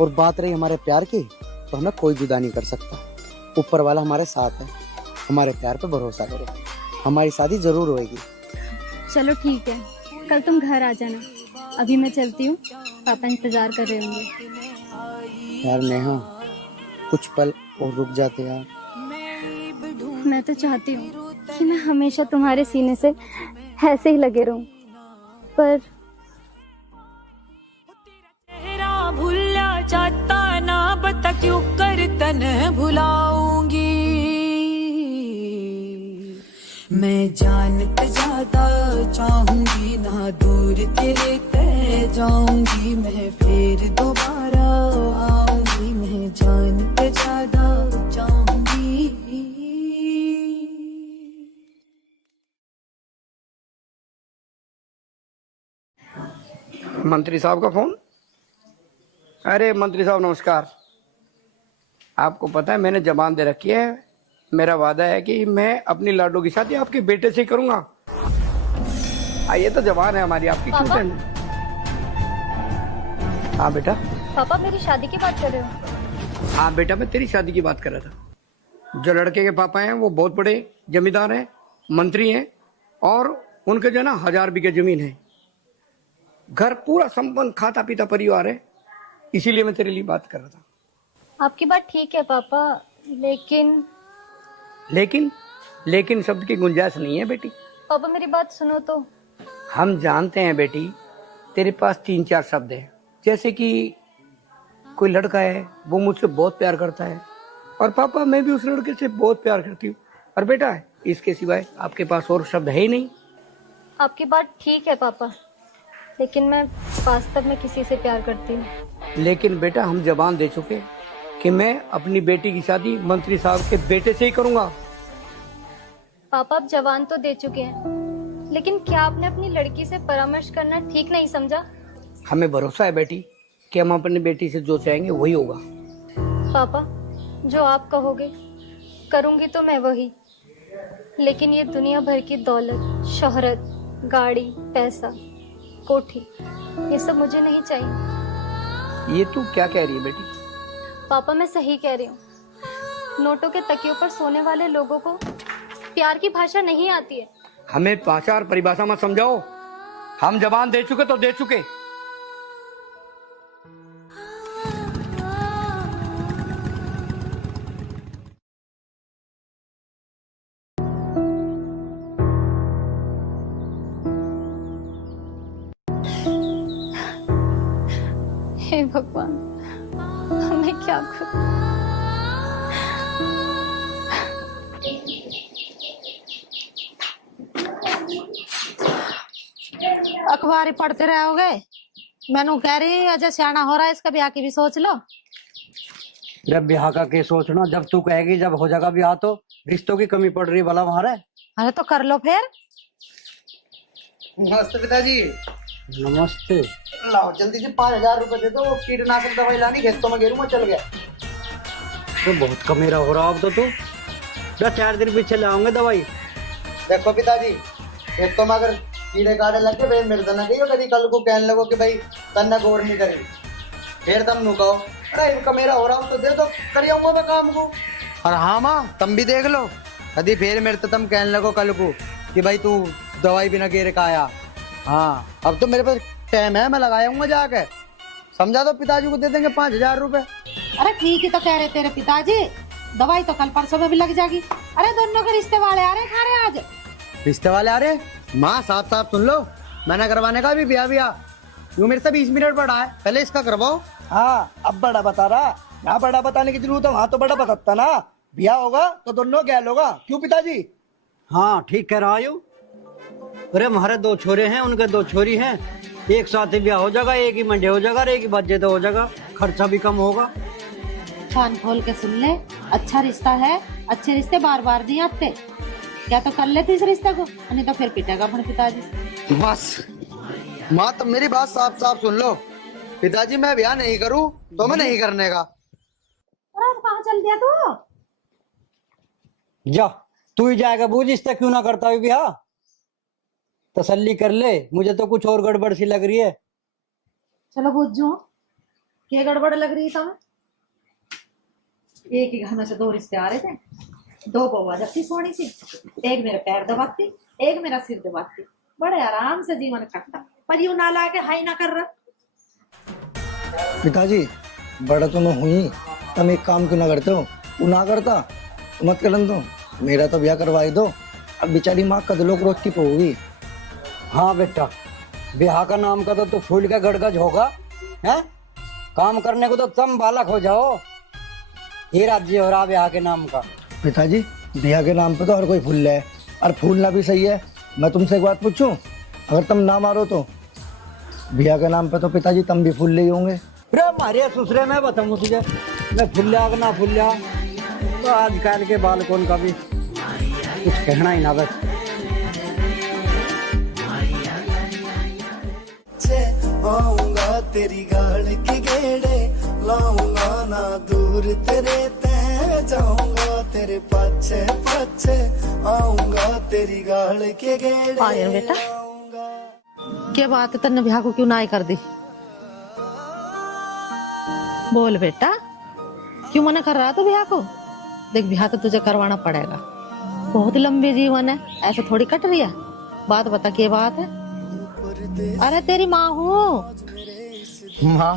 और बात रही हमारे प्यार की, तो हमें कोई जुदा नहीं कर सकता। ऊपर वाला हमारे साथ है, हमारे प्यार पे भरोसा करो, हमारी शादी जरूर होगी। चलो ठीक है, कल तुम घर आ जाना। अभी मैं चलती हूँ, पापा इंतजार कर रहे होंगे। यार नेहा कुछ पल और रुक जाते यार। मैं तो चाहती हूँ कि मैं हमेशा तुम्हारे सीने से ऐसे ही लगे रहूं, पर भूला जाता ना, बता क्यों कर तन भुलाऊंगी। मैं जानते ज्यादा चाहूंगी ना, दूर तेरे ते जाऊंगी, मैं फिर दोबारा आऊंगी। मैं जानते ज्यादा चाहूंगी। मंत्री साहब का फोन। अरे मंत्री साहब नमस्कार। आपको पता है मैंने जबान दे रखी है, मेरा वादा है कि मैं अपनी लाडो की शादी आपके बेटे से करूंगा। ये तो जबान है हमारी, आपकी क्यों टेंशन? हाँ बेटा। पापा मेरी शादी की बात कर रहे हो? हाँ बेटा, मैं तेरी शादी की बात कर रहा था। जो लड़के के पापा हैं वो बहुत बड़े जमींदार हैं, मंत्री हैं, और उनके जो ना 1000 बीघे जमीन है, घर पूरा संपन्न खाता पीता परिवार है। इसीलिए मैं तेरे लिए बात कर रहा था। आपकी बात ठीक है पापा, लेकिन लेकिन शब्द की गुंजाइश नहीं है बेटी। पापा मेरी बात सुनो तो। हम जानते हैं बेटी, तेरे पास 3-4 शब्द हैं, जैसे कि कोई लड़का है वो मुझसे बहुत प्यार करता है, और पापा मैं भी उस लड़के से बहुत प्यार करती हूँ, और बेटा इसके सिवाय आपके पास और शब्द है ही नहीं। आपकी बात ठीक है पापा, लेकिन मैं वास्तव में किसी से प्यार करती हूँ। लेकिन बेटा हम जबान दे चुके कि मैं अपनी बेटी की शादी मंत्री साहब के बेटे से ही करूंगा। पापा आप जवान तो दे चुके हैं, लेकिन क्या आपने अपनी लड़की से परामर्श करना ठीक नहीं समझा? हमें भरोसा है बेटी कि हम अपनी बेटी से जो चाहेंगे वही होगा। पापा जो आप कहोगे करूंगी तो मैं वही, लेकिन ये दुनिया भर की दौलत, शोहरत, गाड़ी, पैसा, कोठी, ये सब मुझे नहीं चाहिए। ये तू क्या कह रही है बेटी? पापा मैं सही कह रही हूँ। नोटों के तकियों पर सोने वाले लोगों को प्यार की भाषा नहीं आती है। हमें भाषा और परिभाषा मत समझाओ, हम जबान दे चुके तो दे चुके। हे भगवान, मैं क्या करूं? अखबार ही पढ़ते रहोगे? मैनू कह रही अजय सियाना हो रहा है, इसका ब्याह की भी सोच लो। जब ब्याह का के सोचना, जब तू कहेगी जब हो जाएगा ब्याह तो रिश्तों की कमी पड़ रही है भला वहां। अरे तो कर लो फिर। नमस्ते पिताजी। नमस्ते। लाओ जल्दी से 5,000 रुपए दे दो, कीटनाशक दवाई लानी, खेतों में गेरू में चल गया। तो बहुत कमेरा हो रहा अब तो तू। 4 दिन पीछे ले आऊंगे दवाई। देखो पिताजी, खेतों में अगर कीड़े काड़े लग के भाई मेरे तना कहियो, कभी कल को कहने लगो कि भाई तन्ना गौर नहीं करी, फिर तुम नु कहो अरे इनका मेरा हो रहा हूँ तो दे दो, कर आऊंगा मैं काम को। और हाँ माँ तुम भी देख लो, कभी फिर मेरे तो तुम कहने लगो कल को कि भाई तू दवाई बिना गेरे का आया। हाँ अब तो मेरे पास टाइम है, मैं लगाऊंगा जाके। समझा दो पिताजी को दे देंगे 5,000 रुपए। अरे ठीक ही तो कह रहे तेरे पिताजी, दवाई तो कल परसों में भी लग जाएगी। अरे दोनों के रिश्ते वाले आ रहे खा रहे आज। रिश्ते वाले आ रहे? माँ साफ साफ सुन लो, मैंने करवाने का भी ब्याह यूं मेरे से 20 मिनट बड़ा है, पहले इसका करवाओ। हाँ अब बड़ा बता रहा, यहाँ बड़ा बताने की जरूरत है, वहाँ तो बड़ा बताता ना। ब्याह होगा तो दोनों गैल होगा, क्यों पिताजी? हाँ ठीक कह रहा हूँ। अरे हमारे 2 छोरे हैं, उनके 2 छोरी हैं, एक साथ ही ब्याह हो जाएगा, एक ही मंडे हो जाएगा, एक ही बच्चे तो हो जाएगा, खर्चा भी कम होगा। कान खोल के सुन ले, अच्छा रिश्ता है, अच्छे रिश्ते बार बार नहीं आते। क्या तो कर लेते इस रिश्ते को, नहीं तो फिर पिटेगा अपने पिताजी। बस माँ तुम मेरी बात साफ साफ सुन लो, पिताजी मैं ब्याह नहीं करूँ तो मैं नहीं करने का। अरे कहाँ चल दिया तू? जा तू ही जाएगा, बूझ इससे क्यों ना करता है ब्याह। तसल्ली कर ले, मुझे तो कुछ और गड़बड़ सी लग रही है। चलो बुझू, क्या गड़बड़ लग रही है तुम्हें? एक ही घर में से 2 रिश्ते आ रहे थे, 2 बउआ जबकि सोनी सी, एक मेरे पैर दबाती, एक मेरा सिर दबाती, बड़े आराम से जीवन कटता। पर यूं ना ला के हाई ना कर रहा। पिताजी बड़ा तो मैं हुई, तुम एक काम क्यों ना करते हो? वो ना करता तो मत करन दो, मेरा तो ब्याह करवाई दो। अब बेचारी माँ कदलों को रोकती पड़ेगी। हाँ बेटा, ब्याह का नाम का तो फूल का गड़गज होगा है, काम करने को तो तुम बालक हो जाओ। ये राज्य हो रहा ब्याह के नाम का। पिताजी ब्याह के नाम पे तो हर कोई फूल है, और फूलना भी सही है। मैं तुमसे एक बात पूछूं, अगर तुम ना मारो तो ब्याह के नाम पे तो पिताजी तुम भी फूल ले होंगे। अरे मारे ससुरे में बताऊँ तुझे, मैं फुल्ला कि ना फुल्ला, तो आजकल के बालकों का भी कुछ कहना ही ना बस। आऊंगा तेरी गाड़ के गेड़े, लाऊंगा ना दूर तेरे तय, जाऊंगा तेरे पाछे पाछे, आऊंगा तेरी गाड़ के गेड़े। आर्यन बेटा क्या बात है, तन्ने ब्याह को क्यों ना कर दी? बोल बेटा, क्यों मना कर रहा था ब्याह को? देख ब्याह तो तुझे करवाना पड़ेगा, बहुत लंबी जीवन है, ऐसे थोड़ी कट रही है। बात बता क्या बात है? अरे तेरी माँ हूँ। माँ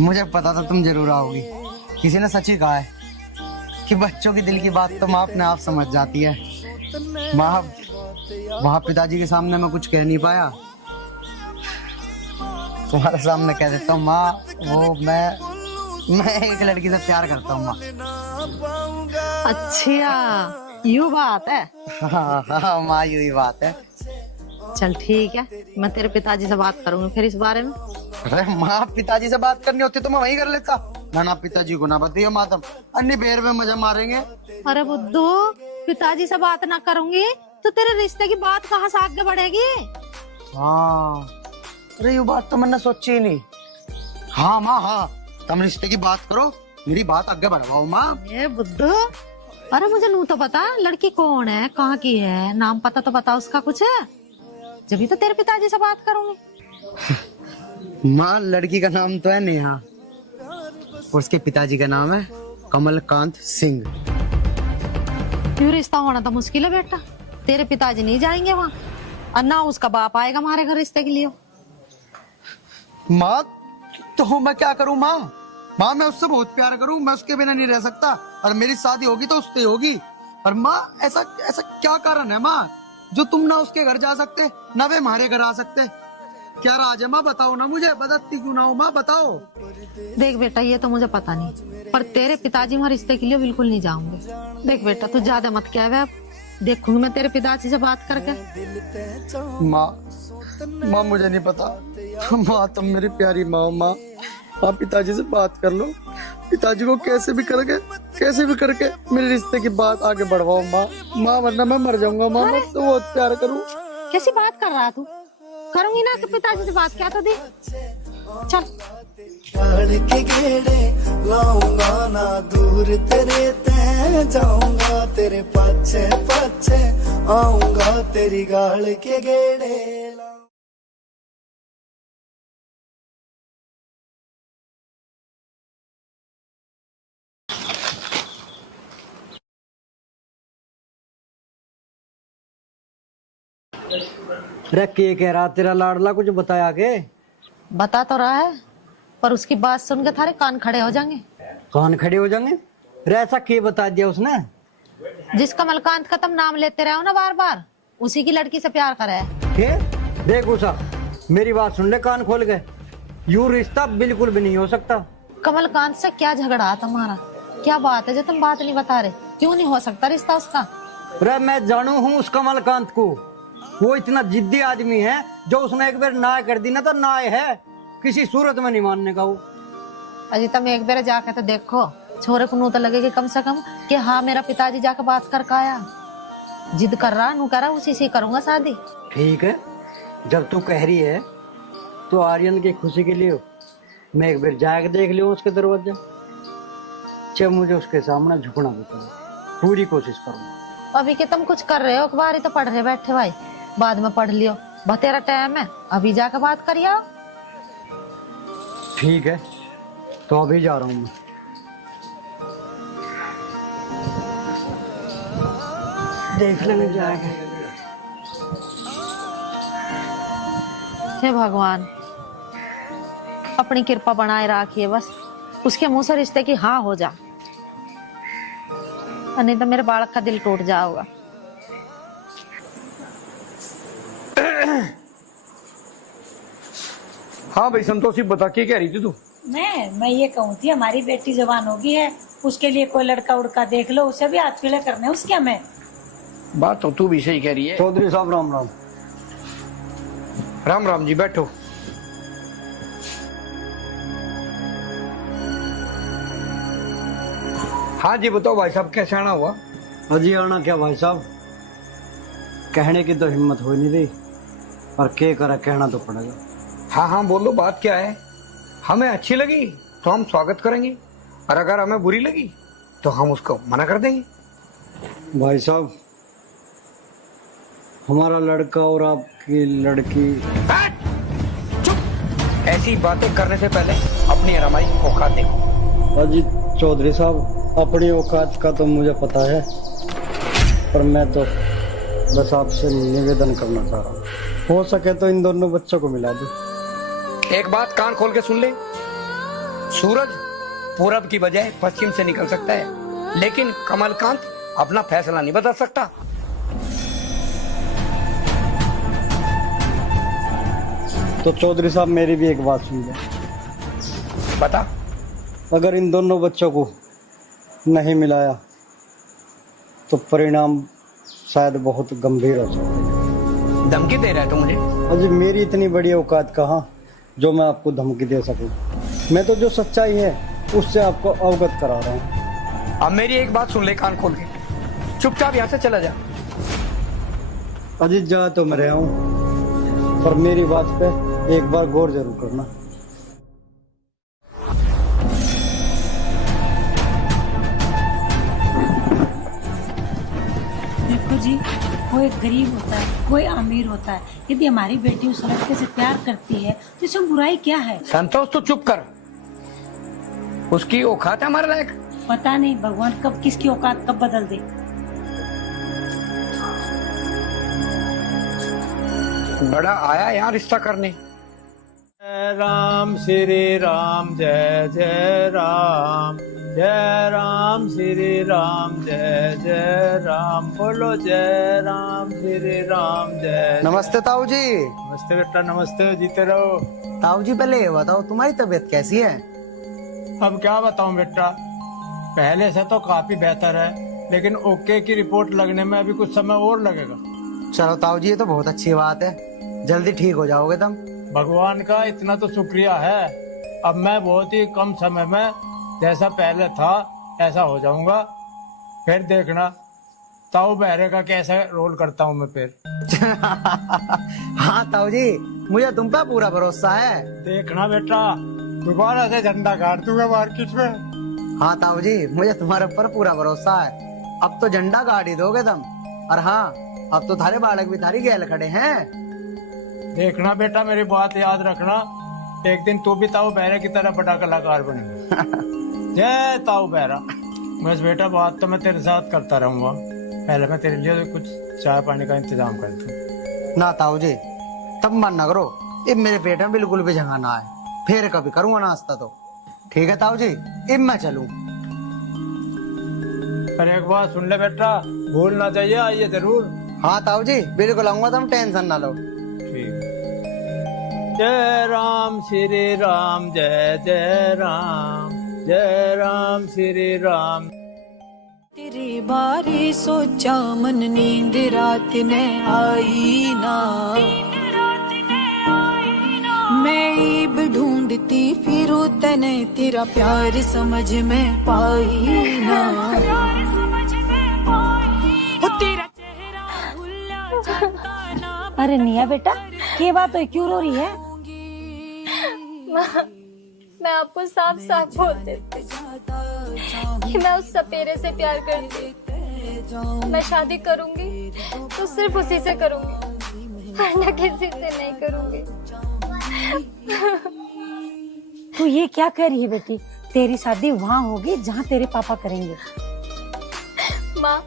मुझे पता था तुम जरूर आओगी, किसी ने सच ही कहा है कि बच्चों की दिल की बात तो माँ अपने आप समझ जाती है। माँ वहाँ पिताजी के सामने मैं कुछ कह नहीं पाया, तुम्हारे सामने कह देता हूँ माँ, वो मैं एक लड़की से प्यार करता हूँ माँ। अच्छा यूँ बात है? हाँ हाँ माँ यूँ ही बात है। चल ठीक है, मैं तेरे पिताजी से बात करूंगी फिर इस बारे में। अरे माँ, पिताजी से बात करनी होती तो मैं वहीं कर लेता। ना पिताजी को ना बताइए मातम, अन्य बेर में मजा मारेंगे। अरे बुद्धू, पिताजी से बात ना करूंगी तो तेरे रिश्ते की बात कहाँ से आगे बढ़ेगी? हाँ, अरे ये बात तो मैंने सोची ही नहीं। हाँ माँ, हाँ, तुम रिश्ते की बात करो, मेरी बात आगे बढ़वाओ माँ। ये बुद्धू, अरे मुझे नू तो पता लड़की कौन है, कहाँ की है, नाम पता तो बता उसका कुछ है, जब तो तेरे पिताजी से बात करूंगी। माँ, लड़की का नाम तो है नेहा और उसके पिताजी का नाम है कमलकांत सिंह। क्यों, रिश्ता होना तो मुश्किल है बेटा, तेरे पिताजी नहीं जाएंगे वहाँ और ना उसका बाप आएगा हमारे घर रिश्ते के लिए। माँ, तो मैं क्या करूँ माँ? माँ, मैं उससे बहुत प्यार करूँ, मैं उसके बिना नहीं रह सकता, और मेरी शादी होगी तो उससे होगी। और माँ, ऐसा ऐसा क्या कारण है माँ जो तुम ना उसके घर जा सकते ना वे हमारे घर आ सकते? क्या राज है माँ, बताओ ना मुझे, बताती क्यों ना हो माँ, बताओ। देख बेटा, ये तो मुझे पता नहीं, पर तेरे पिताजी वहाँ रिश्ते के लिए बिल्कुल नहीं जाऊंगे। देख बेटा, तू ज्यादा मत क्या है, अब देखूंगी मैं तेरे पिताजी से बात करके। माँ, माँ मुझे नहीं पता। माँ, तुम मेरी प्यारी माँ। माँ, आप पिताजी से बात कर लो, पिताजी को कैसे भी करके मेरे रिश्ते की बात आगे बढ़वाओ माँ। माँ, वरना मैं मर जाऊंगा माँ, मैं तो बहुत प्यार करूँ। कैसी बात कर रहा तू? करूंगी ना तो पिताजी से बात, क्या तो दे, चल। के गेड़े लाऊंगा ना दूर तेरे ते जाऊंगा, तेरे पाछे पाछे आऊंगा, तेरी गाल के गेड़े। अरे के कह रहा तेरा लाडला, कुछ बताया के? बता तो रहा है, पर उसकी बात सुन के थारे कान खड़े हो जाएंगे। कान खड़े हो जाएंगे? अरे ऐसा के बता दिया उसने? जिस कमलकांत का तुम नाम लेते रहे हो ना बार बार, उसी की लड़की से प्यार करे है। के? देख उषा, मेरी बात सुन ले कान खोल के, यूं रिश्ता बिल्कुल भी नहीं हो सकता। कमलकांत से क्या झगड़ा है तुम्हारा? क्या बात है जो तुम बात नहीं बता रहे? क्यों नहीं हो सकता रिश्ता उसका? अरे मैं जानू हूँ उस कमलकांत को, वो इतना जिद्दी आदमी है, जो उसने एक बार ना कर दी ना तो ना है, किसी सूरत में नहीं मानने का वो। अजी तुम एक बार जाके तो देखो, छोरे को नू तो लगेगी कम से कम कि हाँ मेरा पिताजी जाके बात कर आया, जिद कर रहा नू करा, उसी से करूंगा शादी। ठीक है, जब तू कह रही है तो आर्यन की खुशी के लिए मैं एक बार जाके देख लियो उसके दरवाजा। जब मुझे उसके सामने झुकना पड़ेगा, पूरी कोशिश करूंगा। अभी के तुम कुछ कर रहे हो, अखबार ही तो पढ़ रहे बैठे भाई, बाद में पढ़ लियो, बतेरा टाइम है, अभी जाके बात करिए। ठीक है, तो अभी जा रहा हूँ मैं। देख लेंगे जाएगा। हे भगवान, अपनी कृपा बनाए रखिए बस, उसके मुंह से रिश्ते की हाँ हो जा, नहीं तो मेरे बालक का दिल टूट जाएगा। हाँ भाई संतोषी, बता के कह रही थी तू? मैं ये कहूँ थी, हमारी बेटी जवान होगी है, उसके लिए कोई लड़का उड़का देख लो, उसे भी हाथ पीले करने उसके। मैं बात तो तू भी सही कह रही है। चौधरी साहब राम राम। राम राम जी, बैठो। हाँ जी बताओ भाई साहब, कैसे आना हुआ? अजी आना क्या भाई साहब, कहने की तो हिम्मत हो नहीं रही, पर क्या करा, कहना तो पड़ेगा। हाँ हाँ बोलो, बात क्या है? हमें अच्छी लगी तो हम स्वागत करेंगे, और अगर हमें बुरी लगी तो हम उसको मना कर देंगे। भाई साहब, हमारा लड़का और आपकी लड़की। चुप! ऐसी बातें करने से पहले अपनी हमारी औकात देखो। अजी चौधरी साहब, अपनी औकात का तो मुझे पता है, पर मैं तो बस आपसे निवेदन करना चाह रहा हूँ, हो सके तो इन दोनों बच्चों को मिला दो। एक बात कान खोल के सुन ले, सूरज पूरब की बजाय पश्चिम से निकल सकता है, लेकिन कमलकांत अपना फैसला नहीं बदल सकता। तो चौधरी साहब, मेरी भी एक बात सुन ले। बता। अगर इन दोनों बच्चों को नहीं मिलाया तो परिणाम शायद बहुत गंभीर हो सकते हैं। धमकी दे रहा है तू मुझे? अजी मेरी इतनी बड़ी औकात कहाँ जो मैं आपको धमकी दे सकूं। मैं तो जो सच्चाई है उससे आपको अवगत करा रहा हूँ। अब मेरी एक बात सुन ले कान खोल के, चुपचाप यहाँ से चला जा। अजीत जा तो मैं रहा हूँ, पर मेरी बात पे एक बार गौर जरूर करना। देखो जी, कोई गरीब होता है, कोई अमीर होता है। यदि हमारी बेटी उस लड़के से प्यार करती है तो इसमें बुराई क्या है? संतोष तू चुप कर, उसकी औकात है हमारे लायक। पता नहीं भगवान कब किसकी औकात कब बदल दे। बड़ा आया यहाँ रिश्ता करने। राम श्री राम जय जय राम, जय राम श्री राम जय जय राम, बोलो जय राम श्री राम जय। नमस्ते ताऊ जी। नमस्ते बेटा, नमस्ते, जीते रहो। ताऊ जी पहले ये बताओ तुम्हारी तबीयत कैसी है? अब क्या बताऊं बेटा, पहले से तो काफी बेहतर है, लेकिन ओके की रिपोर्ट लगने में अभी कुछ समय और लगेगा। चलो ताऊ जी ये तो बहुत अच्छी बात है, जल्दी ठीक हो जाओगे तुम। भगवान का इतना तो शुक्रिया है, अब मैं बहुत ही कम समय में जैसा पहले था ऐसा हो जाऊंगा। फिर देखना ताऊ बहरे का कैसा रोल करता हूँ मैं फिर। हाँ ताऊ जी मुझे तुम पर पूरा भरोसा है। देखना बेटा, दोबारा से झंडा गाड़ दूंगा मार्केट में। हाँ ताऊ जी मुझे तुम्हारे ऊपर पूरा भरोसा है, अब तो झंडा गाड़ ही दोगे तुम। और हाँ अब तो थारे बालक भी थारी गैल खड़े हैं। देखना बेटा, मेरी बात याद रखना, एक दिन तू भी ताऊ बहरे की तरह बड़ा कलाकार बनेगा। जय ताऊ बहरा। बस बेटा बात तो मैं तेरे साथ करता रहूंगा, पहले मैं तेरे लिए कुछ चाय पानी का इंतजाम कर दूं। ना ताऊ जी तब मन न करो, अब मेरे पेट में बिल्कुल भी जगह ना है, फिर कभी करूंगा नाश्ता तो। ठीक है ताऊ जी अब मैं चलूं। पर एक बात सुन ले बेटा, भूल ना जाइए, आइए जरूर। हाँ ताऊ जी बिल्कुल आऊंगा, तुम टेंशन ना लो। ठीक। जय राम श्री राम जय जय राम, जय राम श्री राम। तेरे बारे सोचा मन नींद रात ने आई ना, मैं ईब ढूंढती फिरूं तने तेरा प्यार समझ में पाई ना। अरे निया बेटा, क्या बात है, क्यों रो रही है? मैं आपको साफ साफ बोल देती कि मैं उस सपेरे से प्यार करती। मैं शादी करूंगी तो सिर्फ उसी से करूंगी, वरना किसी से नहीं करूंगी। तू ये क्या कह रही है बेटी? तेरी शादी वहाँ होगी जहाँ तेरे पापा करेंगे। माँ,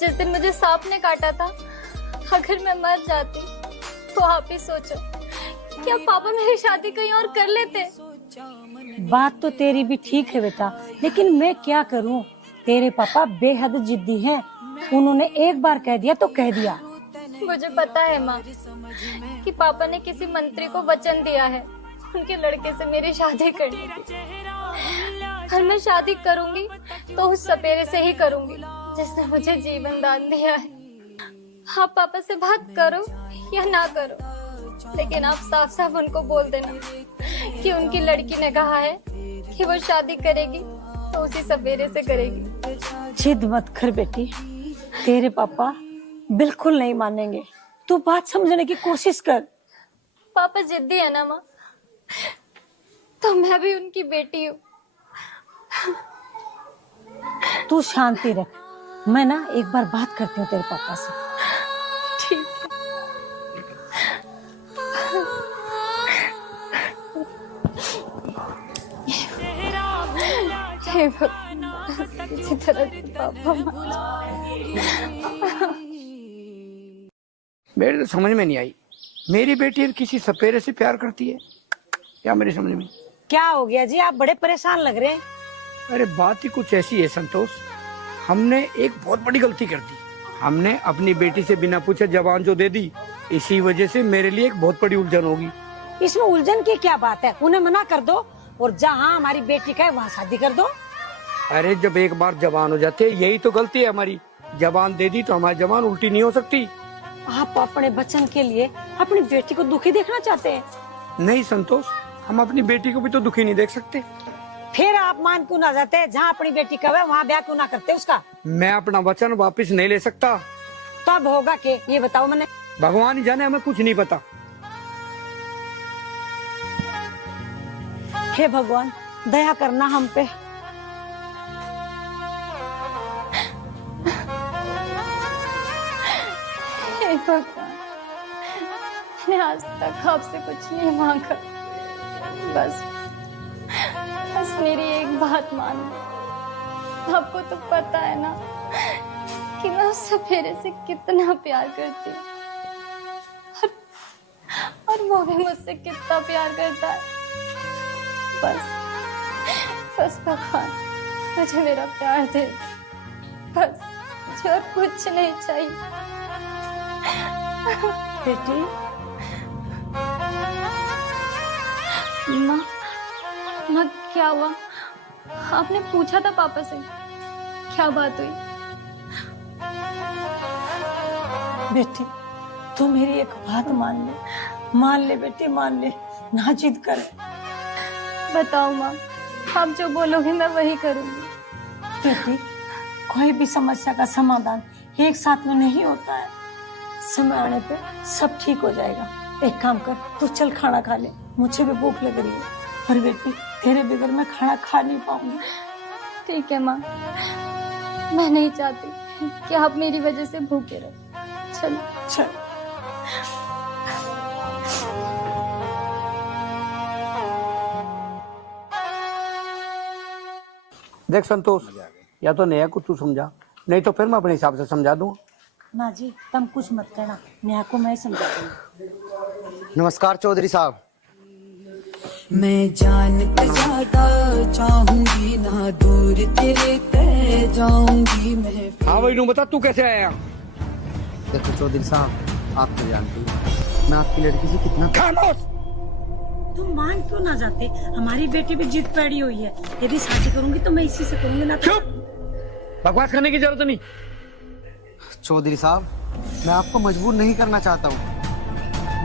जिस दिन मुझे सांप ने काटा था, अगर मैं मर जाती तो आप ही सोचो, क्या पापा मेरी शादी कहीं और कर लेते? बात तो तेरी भी ठीक है बेटा, लेकिन मैं क्या करूं? तेरे पापा बेहद जिद्दी हैं, उन्होंने एक बार कह दिया तो कह दिया। मुझे पता है माँ कि पापा ने किसी मंत्री को वचन दिया है उनके लड़के से मेरी शादी करनी थी। और मैं शादी करूंगी तो उस सपेरे से ही करूंगी जिसने मुझे जीवन दान दिया है। आप पापा से बात करो या ना करो, लेकिन आप साफ साफ उनको बोल देना कि उनकी लड़की ने कहा है कि वो शादी करेगी तो उसी सपेरे से करेगी। जिद मत कर बेटी, तेरे पापा बिल्कुल नहीं मानेंगे, तू बात समझने की कोशिश कर। पापा जिद्दी है ना माँ, तो मैं भी उनकी बेटी हूँ। तू शांति रख, मैं ना एक बार बात करती हूँ तेरे पापा से। ठीक है। किसी तरह पापा मेरे तो समझ में नहीं आई, मेरी बेटी किसी सपेरे से प्यार करती है क्या? मेरी समझ में क्या हो गया जी, आप बड़े परेशान लग रहे हैं। अरे बात ही कुछ ऐसी है संतोष, हमने एक बहुत बड़ी गलती कर दी। हमने अपनी बेटी से बिना पूछे जबान जो दे दी, इसी वजह से मेरे लिए एक बहुत बड़ी उलझन होगी। इसमें उलझन की क्या बात है? उन्हें मना कर दो और जहाँ हमारी बेटी का है वहाँ शादी कर दो। अरे जब एक बार जबान हो जाते, यही तो गलती है हमारी। जबान दे दी तो हमारी जबान उल्टी नहीं हो सकती। आप अपने बच्चन के लिए अपनी बेटी को दुखी देखना चाहते हैं? नहीं संतोष, हम अपनी बेटी को भी तो दुखी नहीं देख सकते। फिर आप मान क्यों ना जाते? जहाँ अपनी बेटी का है वहाँ ब्याह क्यों ना करते उसका? मैं अपना वचन वापस नहीं ले सकता। तब होगा के ये बताओ मैंने। भगवान ही जाने, हमें कुछ नहीं पता। हे भगवान दया करना हम पे। हे भगवान, मैंने आज तक आपसे कुछ नहीं मांगा, बस मेरी एक बात मान लो। आपको तो पता है ना कि मैं उस सफेरे से कितना प्यार करती हूँ, और वो भी मुझसे कितना प्यार करता है। बस भगवान मुझे मेरा प्यार दे, बस मुझे और कुछ नहीं चाहिए। बेटी माँ क्या हुआ? आपने पूछा था पापा से, क्या बात हुई? बेटी तू मेरी एक बात मान ले बेटी, मान ले, ना जिद कर। बताओ माँ, आप जो बोलोगे मैं वही करूंगी। बेटी कोई भी समस्या का समाधान एक साथ में नहीं होता है, समय आने पे सब ठीक हो जाएगा। एक काम कर, तू चल खाना खा ले, मुझे भी भूख लग रही है। पर बेटी तेरे बगैर मैं खाना खा नहीं पाऊंगी। ठीक है माँ, मैं नहीं चाहती कि आप मेरी वजह से भूखे रहो। चलो चल। देख संतोष, या तो नया कुछ तू समझा, नहीं तो फिर मैं अपने हिसाब से समझा दूंगा। ना जी तुम कुछ मत कहना, नेहा को मैं समझा दूंगी। नमस्कार चौधरी साहब। मैं जानते ज्यादा चाहूंगी ना दूर तेरे तय जाऊंगी मैं। हाँ वही नू बता, तू कैसे आया? देखो चौधरी साहब, आप तो जानते हैं मैं आपकी लड़की से कितना। खामोश! तुम मान क्यों ना जाते? हमारी बेटी भी जिद पड़ी हुई है, यदि शादी करूंगी तो मैं इसी से करूंगी ना। चुप! बकवास करने की जरूरत नहीं। चौधरी साहब मैं आपको मजबूर नहीं करना चाहता हूँ,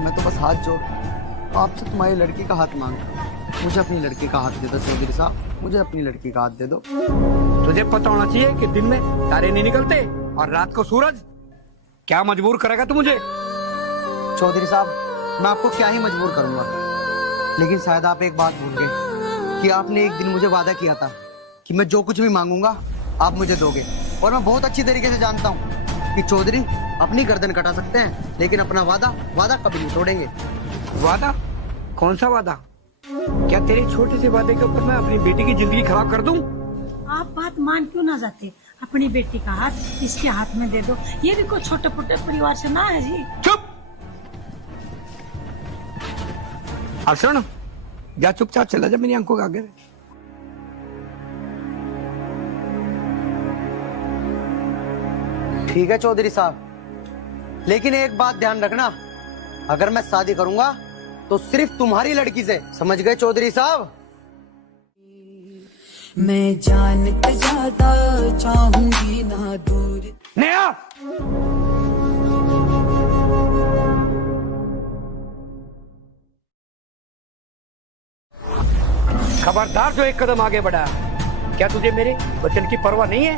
मैं तो बस हाथ जोड़ आपसे तुम्हारी लड़की का हाथ मांगता। मुझे अपनी लड़की का हाथ दे दो चौधरी साहब, मुझे अपनी लड़की का हाथ दे दो। तुझे पता होना चाहिए कि दिन में तारे नहीं निकलते और रात को सूरज। क्या मजबूर करेगा तू मुझे? चौधरी साहब मैं आपको क्या ही मजबूर करूंगा, लेकिन शायद आप एक बात भूल गए कि आपने एक दिन मुझे वादा किया था कि मैं जो कुछ भी मांगूंगा आप मुझे दोगे। और मैं बहुत अच्छी तरीके से जानता हूँ कि चौधरी अपनी गर्दन कटा सकते हैं, लेकिन अपना वादा कभी नहीं तोड़ेंगे। वादा? कौन सा वादा? क्या तेरे छोटे से वादे के ऊपर मैं अपनी बेटी की जिंदगी खराब कर दूं? आप बात मान क्यों ना जाते? अपनी बेटी का हाथ इसके हाथ में दे दो, ये भी कोई छोटे मोटे परिवार से ना है जी। चुप! अब सुन, जा चुपचाप चला जा मेरी आंखों के आगे। ठीक है चौधरी साहब, लेकिन एक बात ध्यान रखना, अगर मैं शादी करूंगा तो सिर्फ तुम्हारी लड़की से, समझ गए चौधरी साहब? मैं जानते ज्यादा चाहूंगी ना दूर। नेहा! खबरदार जो एक कदम आगे बढ़ा। क्या तुझे मेरे वचन की परवाह नहीं है?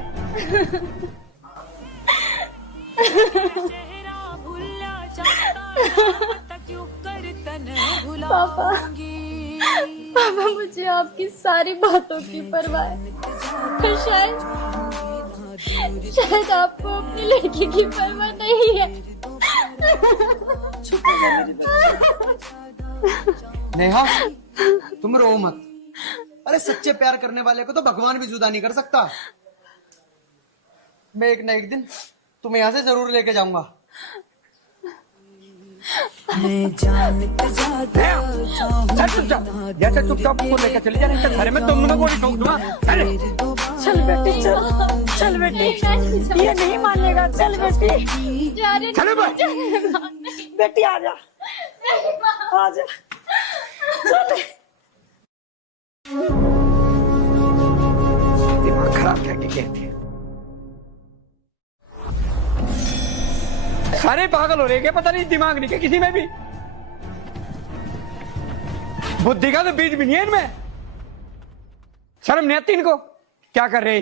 पापा मुझे आपकी सारी बातों की परवाह है, पर शायद आपको अपनी लड़की की परवाह नहीं है। नेहा तुम रो मत। अरे सच्चे प्यार करने वाले को तो भगवान भी जुदा नहीं कर सकता। मैं एक ना एक दिन तुम्हें यहाँ से जरूर लेके जाऊंगा। मैं जानते ज्यादा चाहूंगी। जैसे चुपचाप को लेकर चले जाने घर में तुम लोगों को ठोक दूंगा। चल बेटी चल बेटी, ये नहीं मानेगा। चल बेटी, चलो बेटी आजा आजा। दिमाग खराब करके कहते हैं। अरे पागल हो रहे क्या? पता नहीं दिमाग नहीं क्या किसी में भी? बुद्धि का तो बीज भी नहीं है इनमें। शर्म नहीं आती इनको? क्या कर रहे?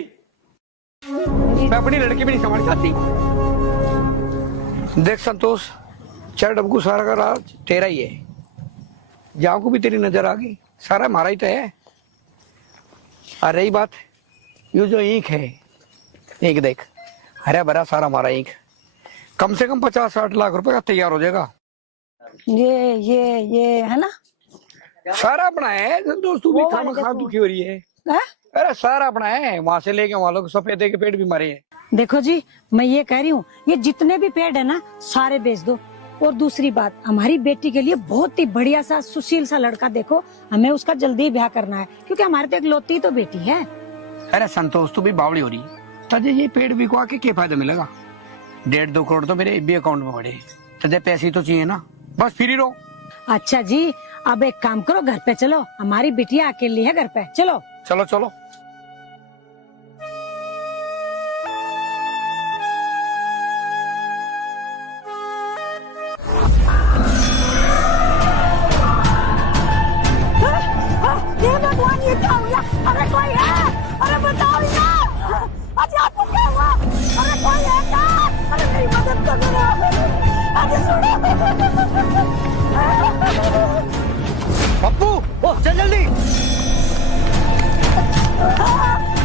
मैं अपनी लड़की भी नहीं समझ पाती। देख संतोष, चल डबकू सारा का राज तेरा ही है। जाओ को भी तेरी नजर आ गई, सारा हमारा ही तो है। और रही बात ये जो ईंख है, ईंख देख हरा भरा सारा हमारा ईंख, कम से कम 50-60 लाख रुपए का तैयार हो जाएगा। ये है ना, सारा अपना है दोस्त। तू भी खाना खा दुखी हो रही है। अरे सारा अपना है, वहां से लेके वहां लोग सफेदे के पेड़ भी मरे हैं। देखो जी, मैं ये कह रही हूँ, ये जितने भी पेड़ है ना सारे बेच दो। और दूसरी बात, हमारी बेटी के लिए बहुत ही बढ़िया सा सुशील सा लड़का देखो, हमें उसका जल्दी ब्याह करना है, क्योंकि हमारे तो इकलौती तो बेटी है। अरे संतोष, तू भी बावड़ी हो रही। तुझे ये पेड़ बिकवा के क्या फायदा मिलेगा? 1.5-2 करोड़ तो मेरे भी अकाउंट में पड़े। तुझे पैसे तो चाहिए ना, बस फ्री रहो। अच्छा जी, अब एक काम करो, घर पे चलो, हमारी बिटिया अकेली है घर पे। चलो चलो चलो। ये भगवान, ये क्या हुआ? अरे कोई है? अरे बताओ ना, अरे आपको क्या हुआ? अरे कोई है क्या? अरे मेरी मदद करो ना, अरे सुनो। पप्पू, ओ चल जल्दी।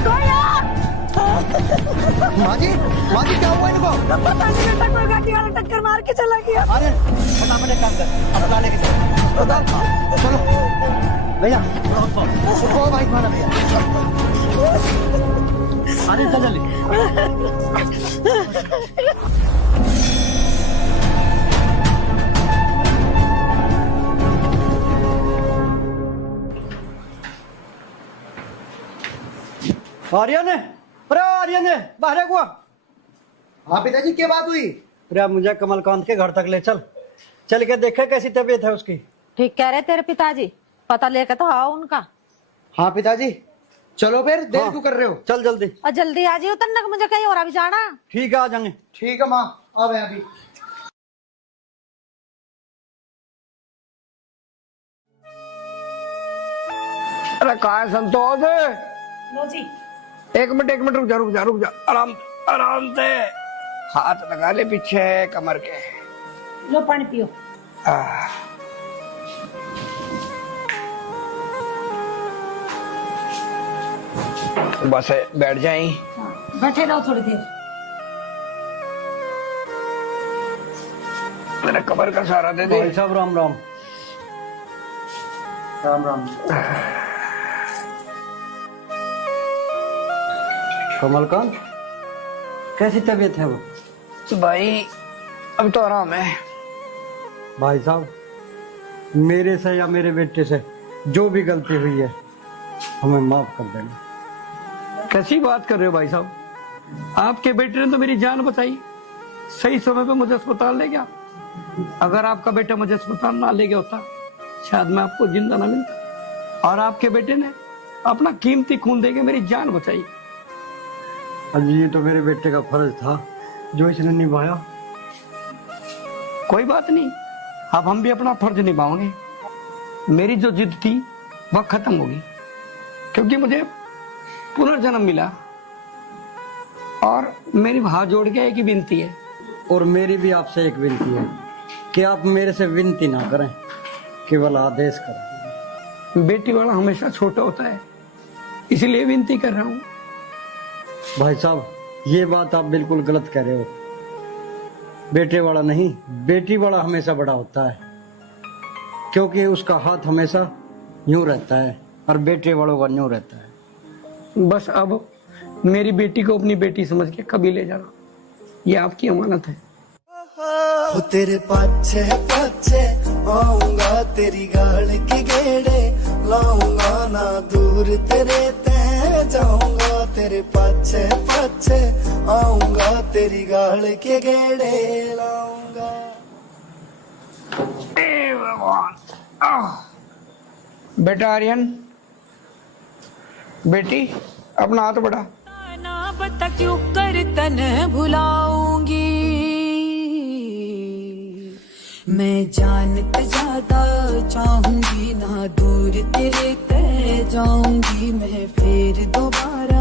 कोई है? माँ जी क्या हुआ इनको? पता नहीं बेटा, कोई गाड़ी वाला टक्कर मार के चला गया। अरे फटाफट एक काम कर, अस्पताल लेके चलो। चलो भैया, ओ भाई खाना भैया। अरे चल जल्दी। आर्यन, अरे आर्यन बाहर हुआ। हाँ पिताजी, क्या बात हुई? अरे मुझे कमलकांत के घर तक ले चल, चल के देखे कैसी तबीयत है उसकी। ठीक कह रहे तेरे पिताजी, पता लेके तो आओ उनका। हाँ पिताजी, चलो फिर, देर क्यों कर रहे हो? चल जल्दी। और जल्दी आ जाइए, तब तक मुझे कहीं और अभी जाना। ठीक है, आ जाएंगे। ठीक है माँ, आ गए अभी। अरे कहा है संतोष? लो जी। एक मिनट रुक जा। आराम से हाथ लगा ले पीछे कमर के। लो पानी पियो। बस बैठ जाए। बैठे रहो थोड़ी देर। मेरा कमर का सहारा दे दे। भाई साहब राम राम। राम राम। कमलकांत, कैसी तबीयत है वो? तो भाई अब तो आराम है। भाई साहब, मेरे से या मेरे बेटे से जो भी गलती हुई है हमें माफ कर देना। कैसी बात कर रहे हो भाई साहब? आपके बेटे ने तो मेरी जान बचाई, सही समय पे मुझे अस्पताल ले गया। अगर आपका बेटा मुझे अस्पताल ना ले गया होता, शायद मैं आपको जिंदा ना मिलता। और आपके बेटे ने अपना कीमती खून देके मेरी जान बचाई। अजी ये तो मेरे बेटे का फर्ज था जो इसने निभाया। कोई बात नहीं, अब हम भी अपना फर्ज निभाएंगे। मेरी जो जिद थी वह खत्म होगी, क्योंकि मुझे पुनर्जन्म मिला। और मेरी हाथ जोड़ के एक ही विनती है। और मेरी भी आपसे एक विनती है कि आप मेरे से विनती ना करें, केवल आदेश करें। बेटी वाला हमेशा छोटा होता है, इसलिए विनती कर रहा हूँ। भाई साहब, ये बात आप बिल्कुल गलत कह रहे हो। बेटे वाला नहीं, बेटी वाला हमेशा बड़ा होता है, क्योंकि उसका हाथ हमेशा यूं रहता है और बेटे वालों का यूं रहता है। बस अब मेरी बेटी को अपनी बेटी समझ के कभी ले जाना, ये आपकी अमानत है। तेरे पाछे पाछे आऊंगा, तेरी गाल की गेड़े लाऊंगा, ना दूर तेरे ते जाऊंगा। तेरे पाछे पाछे आऊंगा, तेरी गाल के गेड़े लाऊंगा। बेटा आर्यन, बेटी अपना हाथ बढ़ा। ना बता क्यों कर तन भुलाऊंगी, मैं जानते ज्यादा चाहूंगी ना दूर तेरे ते जाऊंगी मैं फिर दोबारा